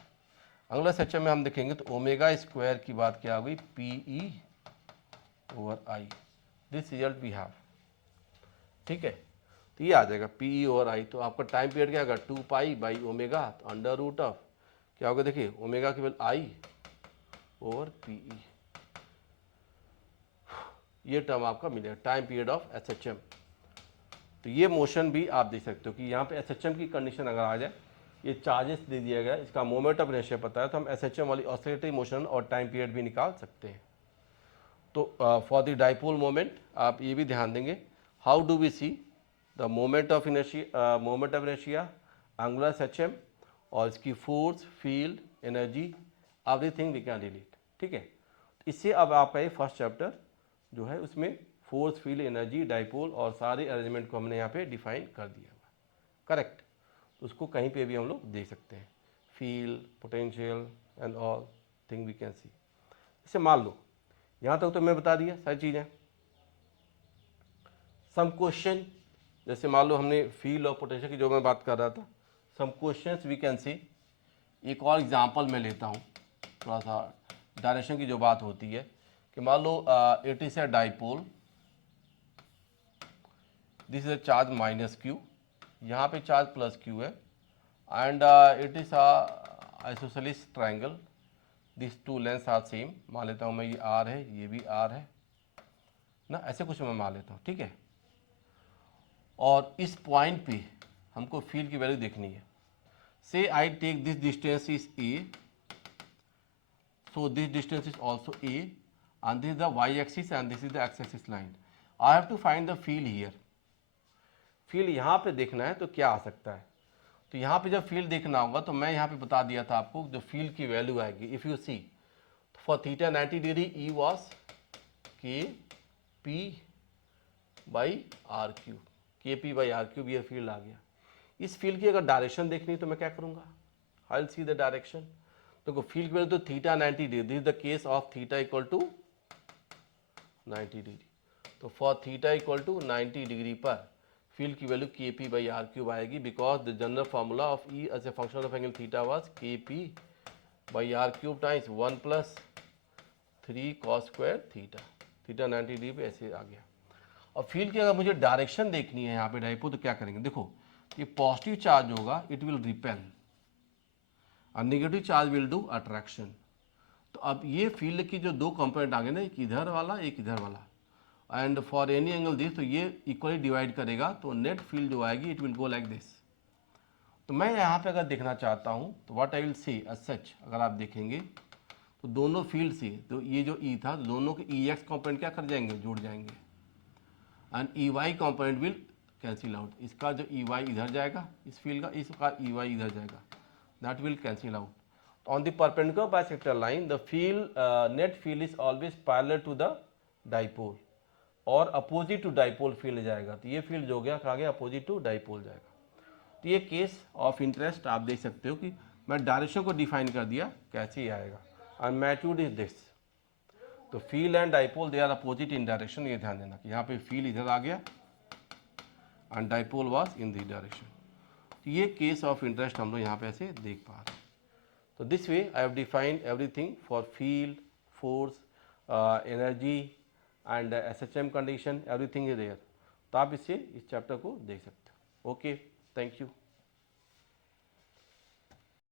एंगुलर SHM में हम देखेंगे तो ω² की बात क्या हो गई, PE over I। This result we have. ठीक है। तो ये आ जाएगा पी और आई, तो आपका टाइम पीरियड क्या होगा 2 पाई बाई ओमेगा, तो अंडर रूट ऑफ क्या होगा, देखिए ओमेगा केवल आई और पी ई, ये टर्म आपका मिलेगा time period of S H M. तो ये मोशन भी आप देख सकते हो कि यहाँ पे एस एच एम की कंडीशन अगर आ जाए, ये चार्जेस दे दिया गया, इसका मोमेंट ऑफ इनर्शिया पता है, तो हम एस एच एम वाली ऑसिलेटरी मोशन और टाइम पीरियड भी निकाल सकते हैं। तो फॉर द डाइपोल मोमेंट आप ये भी ध्यान देंगे, how do we see the moment of inertia, angular S H M, और इसकी force, field, energy, everything we can relate. ठीक है, इससे अब आपका ये फर्स्ट चैप्टर जो है उसमें फोर्स, फील्ड, एनर्जी, डाइपोल और सारे अरेंजमेंट को हमने यहाँ पे डिफाइन कर दिया हुआ। करेक्ट, तो उसको कहीं पे भी हम लोग देख सकते हैं, field, potential and all thing we can see. जैसे मान लो यहाँ तक तो मैं बता दिया सारी चीज़ें। सम क्वेश्चन, जैसे मान लो हमने फील्ड और पोटेंशियल की जो मैं बात कर रहा था, some questions we can see. एक और एग्जांपल मैं लेता हूँ, थोड़ा सा डायरेक्शन की जो बात होती है कि मान लो it is a dipole, this is a charge minus Q, यहाँ पे चार्ज प्लस क्यू है, and it is isosceles triangle, this two length are same, मान लेता हूँ मैं ये आर है, ये भी आर है ना, ऐसे कुछ मैं मान लेता हूँ। ठीक है, और इस पॉइंट पे हमको फील्ड की वैल्यू देखनी है। Say I take this distance is a, so this distance is also a, and this is the y-axis and this is the x-axis line. I have to find the field here. Field यहाँ पे देखना है तो क्या आ सकता है, तो यहाँ पे जब फील्ड देखना होगा तो मैं यहाँ पे बता दिया था आपको, जो फील्ड की वैल्यू आएगी, if you see for theta 90 degree E was k P by are cube, k P by are cube, ये फील्ड आ गया। इस फील्ड की अगर डायरेक्शन देखनी है तो मैं क्या करूँगा, I will see the direction. तो फील्ड की वैल्यू तो theta 90 degree, this is the case of theta equal to 90 degree. तो for theta equal to 90 degree पर फील्ड की value K P by are cube आएगी, because the general formula of E as a function of angle theta was K P by are cube times 1 plus 3 cos square theta, theta 90 degree पे ऐसे आ गया। और फील्ड की अगर मुझे डायरेक्शन देखनी है यहाँ पे डाइपोल, तो क्या करेंगे, देखो ये पॉजिटिव चार्ज होगा, इट विल रिपेल, और negative charge will do attraction. तो अब ये फील्ड की जो दो कंपोनेंट आ गए ना, एक इधर वाला एक इधर वाला, and for any angle this, तो ये इक्वली डिवाइड करेगा, तो नेट फील्ड जो आएगी it will go like this. तो मैं यहाँ पे अगर देखना चाहता हूँ तो what I will see as such, अगर आप देखेंगे तो दोनों फील्ड से, तो ये जो ई था दोनों के ई एक्स कॉम्पोनेंट क्या कर जाएंगे, जुड़ जाएंगे, and E Y component will cancel out. इसका जो ई वाई इधर जाएगा इस फील्ड का, इसका ई वाई इधर जाएगा, that will cancel out. On the perpendicular bisector line, the field net field is always parallel to the dipole, और अपोजिट टू डाइपोल फील्ड जाएगा, तो ये फील्ड जो गया कहाँ गया, अपोजिट टू डाइपोल जाएगा। तो ये केस ऑफ इंटरेस्ट आप देख सकते हो कि मैं डायरेक्शन को डिफाइन कर दिया कैसे ही आएगा, और मैग्नीट्यूड इज दिस। तो field and dipole they are opposite in direction, ये ध्यान देना कि यहाँ पे फील्ड इधर आ गया and dipole was in the direction. तो ये केस ऑफ इंटरेस्ट हम लोग यहाँ पे ऐसे देख पा रहे हैं। तो this way I have defined everything for field, force, energy and SHM condition, everything is there. तो आप इससे इस चैप्टर को देख सकते हो। Okay, thank you.